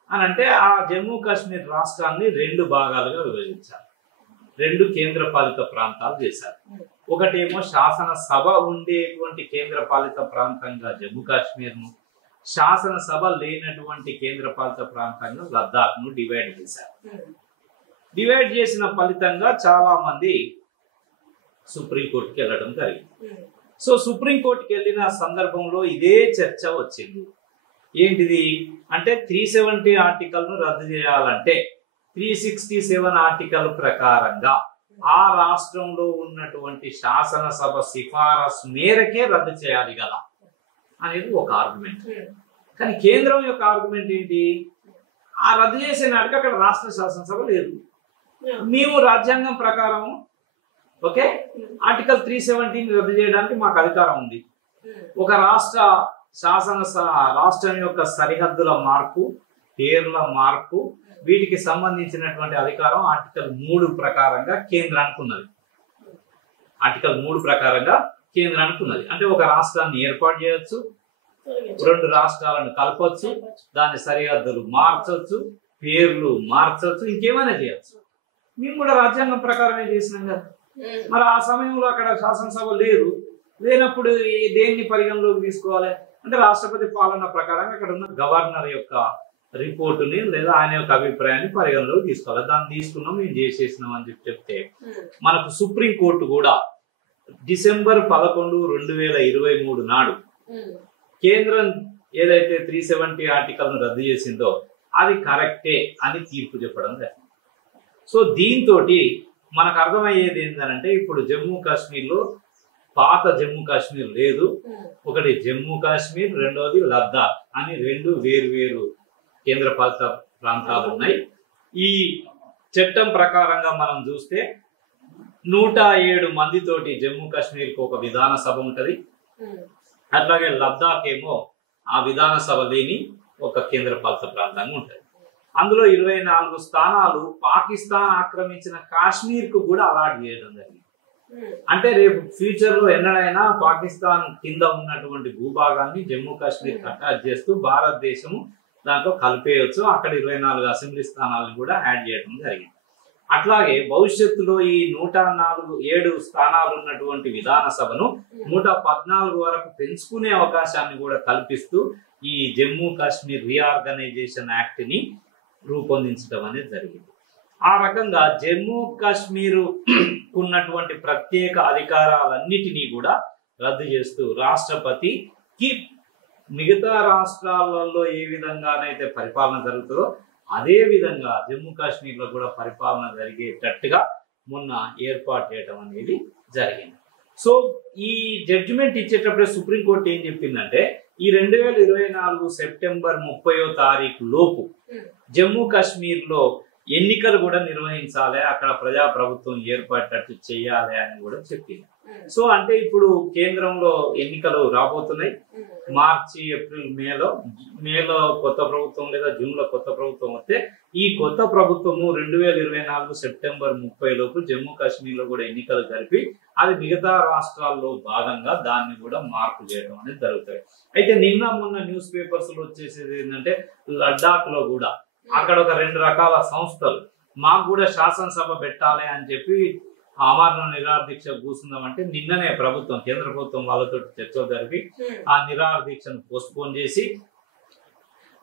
అని అంటే ఆ జమ్మూ కాశ్మీర్ రాష్ట్రాన్ని 2 భాగాలుగా విభజించారు, 2 కేంద్ర పాలిత ప్రాంతాలు చేశారు. ఒకటేమో శాసనసభ ఉండేటువంటి కేంద్ర పాలిత ప్రాంతంగా జమ్మూ కాశ్మీర్ను, శాసనసభ లేనటువంటి కేంద్ర పాలిత ప్రాంతంగా లద్దాఖ్ను డివైడ్ చేశారు. డివైడ్ చేసిన ఫలితంగా చాలా మంది సుప్రీంకోర్టుకి వెళ్ళడం జరిగింది. సో సుప్రీంకోర్టుకి వెళ్ళిన సందర్భంలో ఇదే చర్చ వచ్చింది. ఏంటిది అంటే 370 ఆర్టికల్ను రద్దు చేయాలంటే 367 ఆర్టికల్ ప్రకారంగా ఆ రాష్ట్రంలో ఉన్నటువంటి శాసనసభ సిఫారసు మేరకే రద్దు చేయాలి కదా అనేది ఒక ఆర్గ్యుమెంట్. కానీ కేంద్రం యొక్క ఆర్గ్యుమెంట్ ఏంటి, ఆ రద్దు చేసే నాటికి అక్కడ రాష్ట్ర శాసనసభ లేదు, మేము రాజ్యాంగం ప్రకారం ఓకే, ఆర్టికల్ 370 రద్దు చేయడానికి మాకు అధికారం ఉంది. ఒక రాష్ట్రం యొక్క సరిహద్దుల మార్పు, పేర్ల మార్పు, వీటికి సంబంధించినటువంటి అధికారం ఆర్టికల్ 3 ప్రకారంగా కేంద్రానికి ఉన్నది. ఆర్టికల్ 3 ప్రకారంగా కేంద్రానికి ఉన్నది. అంటే ఒక రాష్ట్రాన్ని ఏర్పాటు చేయొచ్చు, 2 రాష్ట్రాలను కలపొచ్చు, దాని సరిహద్దులు మార్చొచ్చు, పేర్లు మార్చొచ్చు, ఇంకేమైనా చేయొచ్చు. మేము కూడా రాజ్యాంగం ప్రకారమే చేసినాం కదా. మరి ఆ సమయంలో అక్కడ శాసనసభ లేదు. లేనప్పుడు దేన్ని పరిగణలోకి తీసుకోవాలి అంటే రాష్ట్రపతి పాలన ప్రకారం అక్కడ ఉన్న గవర్నర్ యొక్క రిపోర్టుని లేదా ఆయన యొక్క అభిప్రాయాన్ని పరిగణలోకి తీసుకోవాలి. దాన్ని తీసుకున్నాం, మేము చేసేసినాం అని చెప్తే మనకు సుప్రీంకోర్టు కూడా డిసెంబర్ 11, 2023 నాడు కేంద్రం ఏదైతే 370 ఆర్టికల్ ను రద్దు చేసిందో అది కరెక్టే అని తీర్పు చెప్పడం జరిగింది. సో దీంతో మనకు అర్థమయ్యేది ఏంటంటే ఇప్పుడు జమ్మూ కాశ్మీర్లో పాత జమ్మూ కాశ్మీర్ లేదు. ఒకటి జమ్మూ కాశ్మీర్, రెండోది లద్దాఖ్ అని 2 వేరు కేంద్రపాలిత ప్రాంతాలు ఉన్నాయి. ఈ చట్టం ప్రకారంగా మనం చూస్తే 107 మందితోటి జమ్మూ కాశ్మీర్కి ఒక విధాన సభ ఉంటది. అట్లాగే లద్దాఖ్ ఏమో ఆ విధాన సభ లేని ఒక కేంద్రపాలిత ప్రాంతంగా ఉంటది. అందులో 24 స్థానాలు పాకిస్తాన్ ఆక్రమించిన కాశ్మీర్ కు కూడా అలాట్ చేయడం జరిగింది. అంటే రేపు ఫ్యూచర్ లో ఎన్నడైనా పాకిస్తాన్ కింద ఉన్నటువంటి భూభాగాన్ని జమ్మూ కాశ్మీర్ అటాచ్ చేస్తూ భారతదేశము దాంట్లో కలిపేయచ్చు. అక్కడ 24 అసెంబ్లీ స్థానాలను కూడా యాడ్ చేయడం జరిగింది. అట్లాగే భవిష్యత్తులో ఈ 107 స్థానాలు ఉన్నటువంటి విధాన సభను 114 వరకు పెంచుకునే అవకాశాన్ని కూడా కల్పిస్తూ ఈ జమ్మూ కాశ్మీర్ రీఆర్గనైజేషన్ యాక్ట్ ని రూపొందించడం అనేది జరిగింది. ఆ రకంగా జమ్మూ కాశ్మీర్ ఉన్నటువంటి ప్రత్యేక అధికారాలన్నిటినీ కూడా రద్దు చేస్తూ రాష్ట్రపతికి మిగతా రాష్ట్రాలలో ఏ విధంగానైతే పరిపాలన జరుగుతుందో అదే విధంగా జమ్మూ కాశ్మీర్ లో కూడా పరిపాలన జరిగేటట్టుగా మొన్న ఏర్పాటు చేయడం అనేది జరిగింది. సో ఈ జడ్జిమెంట్ ఇచ్చేటప్పుడు సుప్రీంకోర్టు ఏం చెప్పిందంటే ఈ 2024 సెప్టెంబర్ 30వ తారీఖు లోపు జమ్మూ కాశ్మీర్ లో ఎన్నికలు కూడా నిర్వహించాలి, అక్కడ ప్రజాప్రభుత్వం ఏర్పడేటట్టు చేయాలి అని కూడా చెప్పింది. సో అంటే ఇప్పుడు కేంద్రంలో ఎన్నికలు రాబోతున్నాయి. మార్చి, ఏప్రిల్, మేలో కొత్త ప్రభుత్వం లేదా జూన్ లో కొత్త ప్రభుత్వం వస్తే ఈ కొత్త ప్రభుత్వము 2024 సెప్టెంబర్ 30 లోపు జమ్మూ కాశ్మీర్ లో కూడా ఎన్నికలు జరిపి అది మిగతా రాష్ట్రాల్లో భాగంగా దాన్ని కూడా మార్పు చేయడం అనేది జరుగుతుంది. అయితే నిన్న మొన్న న్యూస్ పేపర్స్ లో వచ్చేసేది ఏంటంటే లద్దాఖ్ లో కూడా అక్కడ ఒక 2 రకాల సంస్థలు మాకు కూడా శాసనసభ పెట్టాలి అని చెప్పి ఆమరణ నిరాహార దీక్ష కూర్చుందామంటే నిన్ననే ప్రభుత్వం, కేంద్ర ప్రభుత్వం వాళ్ళతో చర్చలు జరిపి ఆ నిరాహార దీక్షను పోస్ట్పోన్ చేసి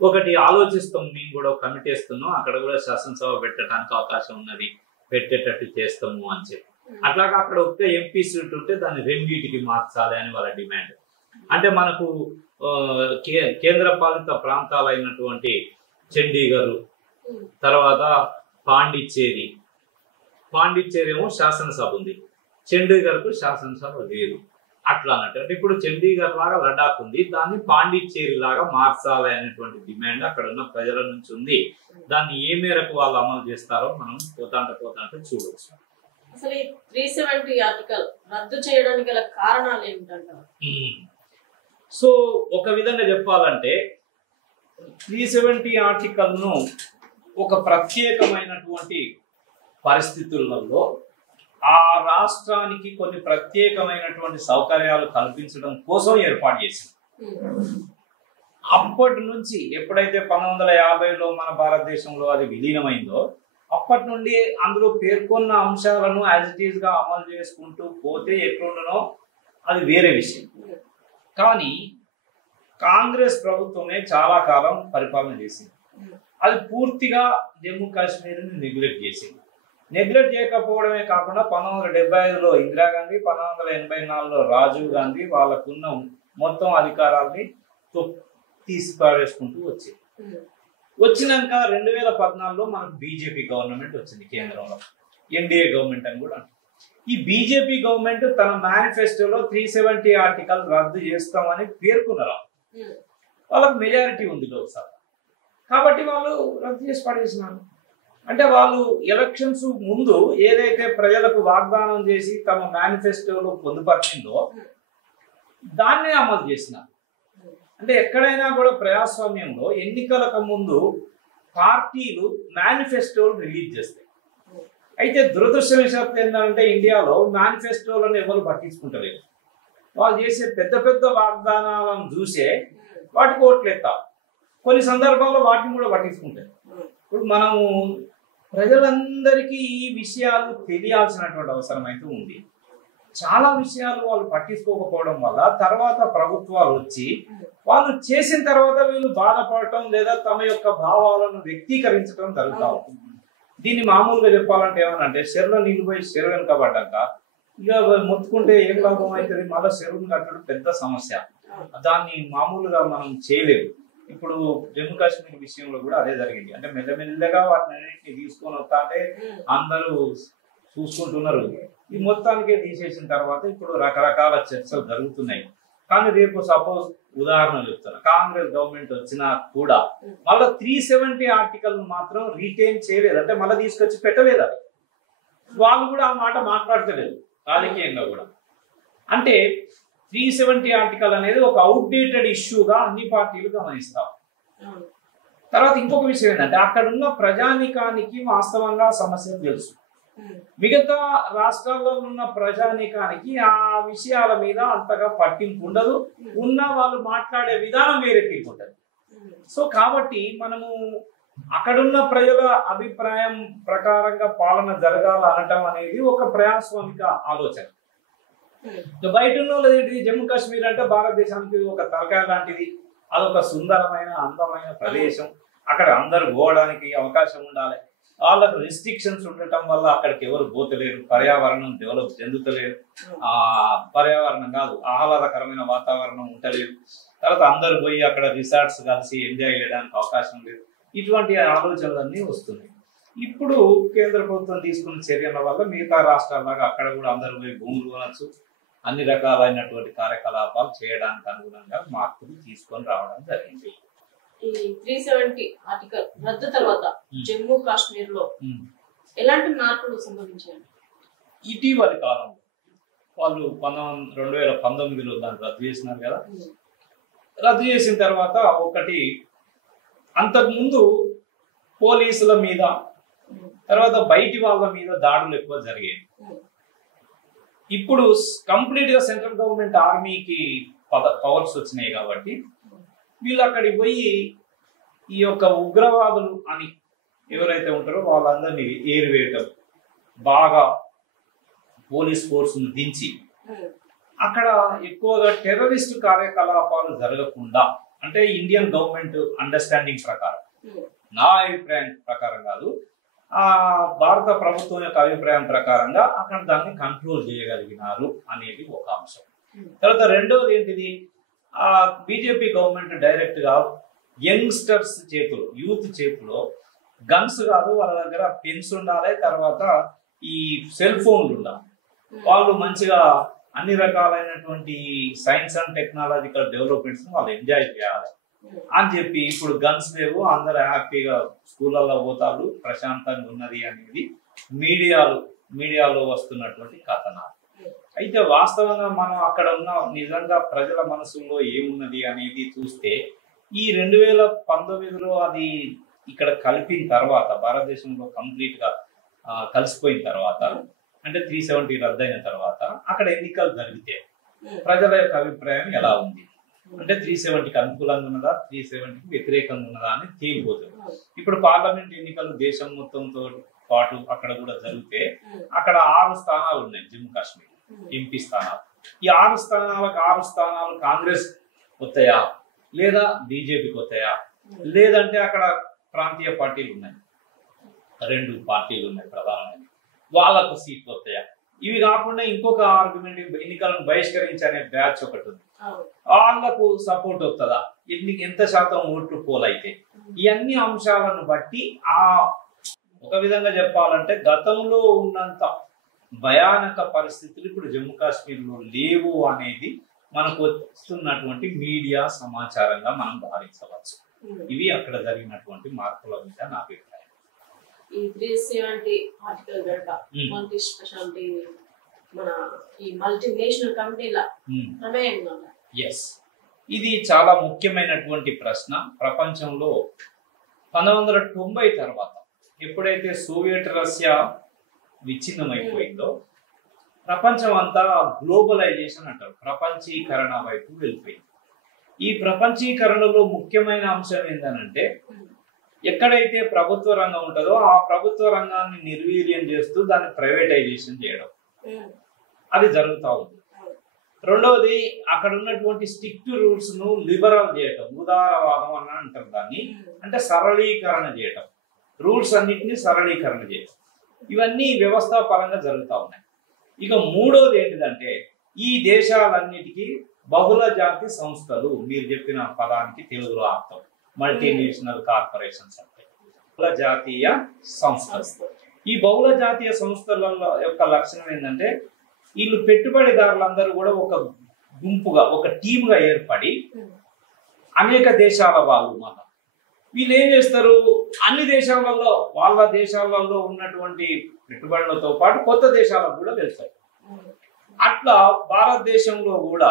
ఒకటి ఆలోచిస్తాం, మేము కూడా కమిటీ వేస్తున్నాం, అక్కడ కూడా శాసనసభ పెట్టడానికి అవకాశం ఉన్నది, పెట్టేటట్టు చేస్తాము అని చెప్పి. అట్లాగా అక్కడ ఒక్క ఎంపీ సీట్ ఉంటే దాన్ని 2కి మార్చాలి అని వాళ్ళ డిమాండ్. అంటే మనకు కేంద్ర పాలిత ప్రాంతాలైనటువంటి చండీగఢ్, తర్వాత పాండిచ్చేరి ఏమో శాసనసభ ఉంది, చండీగఢ్కు శాసనసభ లేదు. అట్లా అన్నట్టు అంటే ఇప్పుడు చండీగఢ్ లాగా లడాక్ ఉంది, దాన్ని పాండిచ్చేరి లాగా మార్చాలి అనేటువంటి డిమాండ్ అక్కడ ఉన్న ప్రజల నుంచి ఉంది. దాన్ని ఏ మేరకు వాళ్ళు అమలు చేస్తారో మనం పోతాంటే చూడవచ్చు. అసలు ఈ 370 ఆర్టికల్ రద్దు చేయడానికి గల కారణాలు ఏమిటంటారు? సో ఒక విధంగా చెప్పాలంటే 370 ఆర్టికల్ ను ఒక ప్రత్యేకమైనటువంటి పరిస్థితులలో ఆ రాష్ట్రానికి కొన్ని ప్రత్యేకమైనటువంటి సౌకర్యాలు కల్పించడం కోసం ఏర్పాటు చేసింది. అప్పటి నుంచి ఎప్పుడైతే 1950లో మన భారతదేశంలో అది విలీనమైందో అప్పటి నుండి అందులో పేర్కొన్న అంశాలను యాజ్ ఇట్ ఈస్ గా అమలు చేసుకుంటూ పోతే ఎట్లుండనో అది వేరే విషయం. కానీ కాంగ్రెస్ ప్రభుత్వమే చాలా కాలం పరిపాలన చేసింది. అది పూర్తిగా జమ్మూ కాశ్మీర్ని నెగ్లెక్ట్ చేసింది. నెగ్లెక్ట్ చేయకపోవడమే కాకుండా 1975లో ఇందిరాగాంధీ, 1984లో రాజీవ్ గాంధీ వాళ్ళకున్న మొత్తం అధికారాన్ని తీసి పారేసుకుంటూ వచ్చింది. వచ్చినాక 2014లో మనకు బీజేపీ గవర్నమెంట్ వచ్చింది కేంద్రంలో, ఎన్డీఏ గవర్నమెంట్ అని కూడా. ఈ బీజేపీ గవర్నమెంట్ తన మేనిఫెస్టోలో 370 ఆర్టికల్ రద్దు చేస్తామని పేర్కొన్నారు. వాళ్ళకు మెజారిటీ ఉంది లోక్సభ, కాబట్టి వాళ్ళు రద్దు చేసి పడేసినారు. అంటే వాళ్ళు ఎలక్షన్స్ ముందు ఏదైతే ప్రజలకు వాగ్దానం చేసి తమ మేనిఫెస్టోలో పొందుపరిచిందో దాన్నే అమలు చేసినారు. అంటే ఎక్కడైనా కూడా ప్రజాస్వామ్యంలో ఎన్నికలకు ముందు పార్టీలు మేనిఫెస్టోలు రిలీజ్ చేస్తాయి. అయితే దురదృష్టవశాత్తు ఏంటంటే ఇండియాలో మేనిఫెస్టోలను ఎవరు పట్టించుకుంటలేదు. వాళ్ళు చేసే పెద్ద పెద్ద వాగ్దానాలను చూసే వాటికి ఓట్లేస్తారు. కొన్ని సందర్భాల్లో వాటిని కూడా పట్టించుకుంటారు. ఇప్పుడు మనము ప్రజలందరికీ ఈ విషయాలు తెలియాల్సినటువంటి అవసరం అయితే ఉంది. చాలా విషయాలు వాళ్ళు పట్టించుకోకపోవడం వల్ల తర్వాత ప్రభుత్వాలు వచ్చి వాళ్ళు చేసిన తర్వాత వీళ్ళు బాధపడటం లేదా తమ యొక్క భావాలను వ్యక్తీకరించడం జరుగుతూ ఉంటుంది. దీన్ని మామూలుగా చెప్పాలంటే ఏమనంటే చెరువులో నీళ్ళు పోయి చెరువు వెనుకబడ్డాక ఇక మొత్తుకుంటే ఏం లాభం అవుతుంది, మళ్ళీ చెరువును కట్టడం పెద్ద సమస్య. దాన్ని మామూలుగా మనం చేయలేము. ఇప్పుడు జమ్మూ కాశ్మీర్ విషయంలో కూడా అదే జరిగింది. అంటే మెల్లమెల్లగా వాటిని తీసుకొని వస్తా అంటే అందరూ చూసుకుంటున్నారు. ఈ మొత్తానికే తీసేసిన తర్వాత ఇప్పుడు రకరకాల చర్చలు జరుగుతున్నాయి. కానీ రేపు సపోజ్ ఉదాహరణ చెప్తున్నా, కాంగ్రెస్ గవర్నమెంట్ వచ్చినా కూడా మళ్ళీ 370 ఆర్టికల్ మాత్రం రిటైన్ చేయలేదు. అంటే మళ్ళీ తీసుకొచ్చి పెట్టలేదు. అది వాళ్ళు కూడా ఆ మాట మాట్లాడతలేదు రాజకీయంగా కూడా. అంటే 370 ఆర్టికల్ అనేది ఒక అవుట్డేటెడ్ ఇష్యూగా అన్ని పార్టీలు గమనిస్తాం. తర్వాత ఇంకొక విషయం ఏంటంటే అక్కడ ఉన్న ప్రజానికానికి వాస్తవంగా సమస్యలు తెలుసు. మిగతా రాష్ట్రాల్లో ఉన్న ప్రజానికానికి ఆ విషయాల మీద అంతగా పట్టింపు ఉండదు. ఉన్న వాళ్ళు మాట్లాడే విధానం వేరే తీరుకుంటది. సో కాబట్టి మనము అక్కడున్న ప్రజల అభిప్రాయం ప్రకారంగా పాలన జరగాల అనటం అనేది ఒక ప్రజాస్వామిక ఆలోచన. బయట ఉన్నది జమ్మూ కాశ్మీర్ అంటే భారతదేశానికి ఒక తలకాయ లాంటిది. అదొక సుందరమైన అందమైన ప్రదేశం. అక్కడ అందరు పోవడానికి అవకాశం ఉండాలి. వాళ్ళకు రెస్ట్రిక్షన్స్ ఉండటం వల్ల అక్కడికి ఎవరు పోతలేరు. పర్యావరణం డెవలప్ చెందుతలేరు. పర్యావరణం కాదు, ఆహ్లాదకరమైన వాతావరణం ఉండలేదు. తర్వాత అందరు పోయి అక్కడ రిసార్ట్స్ కలిసి ఎంజాయ్ చేయడానికి అవకాశం లేదు. ఇటువంటి ఆలోచనలన్నీ వస్తున్నాయి. ఇప్పుడు కేంద్ర ప్రభుత్వం తీసుకున్న చర్యల వల్ల మిగతా రాష్ట్రాల్లాగా అక్కడ కూడా అందరూ పోయి భూములు కొనవచ్చు, అన్ని రకాలైనటువంటి కార్యకలాపాలు చేయడానికి అనుగుణంగా మార్పులు తీసుకొని రావడం జరిగింది. ఈ 370 ఆర్టికల్ రద్దు తర్వాత జమ్మూ కాశ్మీర్ లో ఎలాంటి మార్పులు సంభవించాయి? ఇటీవలి కాలంలో వాళ్ళు 2019లో దాన్ని రద్దు చేసినారు కదా. రద్దు చేసిన తర్వాత ఒకటి, అంతకుముందు పోలీసుల మీద తర్వాత బయటి వాళ్ళ మీద దాడులు ఎక్కువ జరిగేవి. ఇప్పుడు కంప్లీట్ గా సెంట్రల్ గవర్నమెంట్ ఆర్మీకి పవర్స్ వచ్చినాయి కాబట్టి వీళ్ళు అక్కడికి పోయి ఈ యొక్క ఉగ్రవాదులు అని ఎవరైతే ఉంటారో వాళ్ళందరినీ ఏరివేయటం, బాగా పోలీస్ ఫోర్స్ దించి అక్కడ ఎక్కువగా టెర్రరిస్ట్ కార్యకలాపాలు జరగకుండా, అంటే ఇండియన్ గవర్నమెంట్ అండర్స్టాండింగ్ ప్రకారం, నా అభిప్రాయం ప్రకారం కాదు, ఆ భారత ప్రభుత్వం యొక్క అభిప్రాయం ప్రకారంగా అక్కడ దాన్ని కంట్రోల్ చేయగలిగినారు అనేది ఒక అంశం. తర్వాత రెండోది ఏంటిది, ఆ బీజేపీ గవర్నమెంట్ డైరెక్ట్ గా యంగ్స్టర్స్ చేతులు, యూత్ చేతిలో గన్స్ కాదు, వాళ్ళ దగ్గర పెన్స్ ఉండాలి, తర్వాత ఈ సెల్ ఫోన్లు ఉండాలి. వాళ్ళు మంచిగా అన్ని రకాలైనటువంటి సైన్స్ అండ్ టెక్నాలజికల్ డెవలప్మెంట్స్ వాళ్ళు ఎంజాయ్ చేయాలి అని చెప్పి ఇప్పుడు గన్స్ లేవు, అందరు హ్యాపీగా స్కూళ్ళల్లో పోతారు, ప్రశాంతంగా ఉన్నది అనేది మీడియాలో వస్తున్నటువంటి కథనాలు. అయితే వాస్తవంగా మనం అక్కడ ఉన్న నిజంగా ప్రజల మనసులో ఏమున్నది అనేది చూస్తే ఈ 2019లో అది ఇక్కడ కలిపిన తర్వాత, భారతదేశంలో కంప్లీట్ గా కలిసిపోయిన తర్వాత, అంటే 370 రద్దయిన తర్వాత అక్కడ ఎన్నికలు జరిగితే ప్రజల యొక్క అభిప్రాయం ఎలా ఉంది అంటే 370కి అనుకూలంగా ఉన్నదా, 370కి వ్యతిరేకంగా ఉన్నదా అని తేలిపోతుంది. ఇప్పుడు పార్లమెంట్ ఎన్నికలు దేశం మొత్తంతో పాటు అక్కడ కూడా జరిగితే అక్కడ 6 స్థానాలు ఉన్నాయి జమ్మూ కాశ్మీర్ ఎంపీ స్థానాలు. ఈ 6 స్థానాలు కాంగ్రెస్ వస్తాయా లేదా బీజేపీకి వస్తాయా, లేదంటే అక్కడ ప్రాంతీయ పార్టీలు ఉన్నాయి, 2 పార్టీలు ఉన్నాయి ప్రధానమైన, వాళ్ళకు సీట్లు వస్తాయా. ఇవి కాకుండా ఇంకొక ఆర్గ్యుమెంట్, ఎన్నికలను బహిష్కరించనే బ్యాచ్ ఒకటి ఉంది, వాళ్ళకు సపోర్ట్ వస్తుందా, ఎంత శాతం ఓట్లు పోలైతే. ఈ అన్ని అంశాలను బట్టి ఒక విధంగా చెప్పాలంటే గతంలో ఉన్నంత భయానక పరిస్థితులు ఇప్పుడు జమ్మూ కాశ్మీర్లో లేవు అనేది మనకు వస్తున్నటువంటి మీడియా సమాచారంగా మనం భావించవచ్చు. ఇవి అక్కడ జరిగినటువంటి మార్పుల మీద నా అభిప్రాయం. ఈ 370 ఆర్టికల్ కనుక మల్టీ స్పెషాలిటీ మన ఈ మల్టీనేషనల్ కంపెనీల ప్రమేయం ఉందా? ఎస్, ఇది చాలా ముఖ్యమైనటువంటి ప్రశ్న. ప్రపంచంలో 1990 తర్వాత ఎప్పుడైతే సోవియట్ రష్యా విచ్ఛిన్నమైపోయిందో ప్రపంచం అంతా గ్లోబలైజేషన్ అంటారు, ప్రపంచీకరణ వైపు వెళ్ళిపోయింది. ఈ ప్రపంచీకరణలో ముఖ్యమైన అంశం ఏంటంటే ఎక్కడైతే ప్రభుత్వ రంగం ఉంటుందో ఆ ప్రభుత్వ రంగాన్ని నిర్వీర్యం చేస్తూ దాన్ని ప్రైవేటైజేషన్ చేయడం, అది జరుగుతూ ఉంది. రెండవది అక్కడ ఉన్నటువంటి స్ట్రిక్ట్ రూల్స్ ను లిబరల్ చేయటం, ఉదారవాదం అని అంటారు దాన్ని, అంటే సరళీకరణ చేయటం, రూల్స్ అన్నిటినీ సరళీకరణ చేయటం, ఇవన్నీ వ్యవస్థా పరంగా జరుగుతూ ఉన్నాయి. ఇక మూడోది ఏంటిదంటే ఈ దేశాలన్నిటికీ బహుళ జాతి సంస్థలు, మీరు చెప్పిన పదానికి తెలుగులో అర్థం మల్టీనేషనల్ కార్పొరేషన్స్ అంటే బహుళ జాతీయ సంస్థలు. ఈ బహుళ జాతీయ సంస్థల యొక్క లక్షణం ఏంటంటే వీళ్ళు పెట్టుబడిదారులందరూ కూడా ఒక గుంపుగా ఒక టీముగా ఏర్పడి అనేక దేశాల వాళ్ళు మాట వీళ్ళు ఏం చేస్తారు, అన్ని దేశాలలో వాళ్ళ దేశాలలో ఉన్నటువంటి పెట్టుబడులతో పాటు కొత్త దేశాలకు కూడా వెళ్తారు. అట్లా భారతదేశంలో కూడా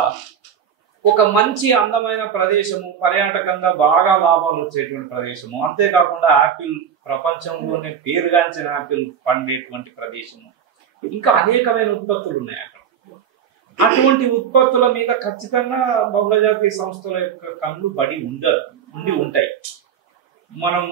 ఒక మంచి అందమైన ప్రదేశము, పర్యాటకంగా బాగా లాభాలు వచ్చేటువంటి ప్రదేశము, అంతేకాకుండా యాపిల్ ప్రపంచంలోనే పేరుగాంచిన యాపిల్ పండేటువంటి ప్రదేశము, ఇంకా అనేకమైన ఉత్పత్తులు ఉన్నాయి అక్కడ. అటువంటి ఉత్పత్తుల మీద ఖచ్చితంగా బహుళజాతీయ సంస్థల యొక్క కళ్ళు బడి ఉండి ఉంటాయి. మనం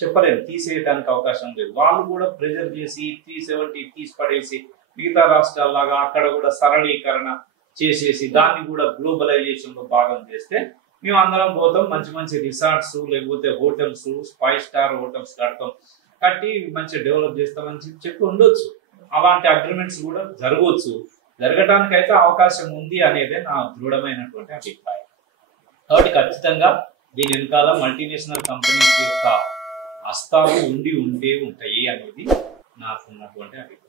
చెప్పలేము, తీసేయడానికి అవకాశం లేదు. వాళ్ళు కూడా ప్రెజర్ చేసి 370 తీసి పడేసి మిగతా రాష్ట్రాల్లాగా అక్కడ కూడా సరళీకరణ చేసేసి దాన్ని కూడా గ్లోబలైజేషన్ లో భాగం చేస్తే మేము అందరం పోతాం, మంచి మంచి రిసార్ట్స్ లేకపోతే హోటల్స్, 5 స్టార్ హోటల్స్ కట్టి మంచిగా డెవలప్ చేస్తామని చెప్పి ఉండొచ్చు. అలాంటి అగ్రిమెంట్స్ కూడా జరగవచ్చు, జరగటానికైతే అవకాశం ఉంది అనేదే నా దృఢమైనటువంటి అభిప్రాయం. కాబట్టి ఖచ్చితంగా దీని వెనకాల మల్టీనేషనల్ కంపెనీస్ యొక్క హస్తాలు ఉండి ఉంటాయి అనేది నాకున్నటువంటి అభిప్రాయం.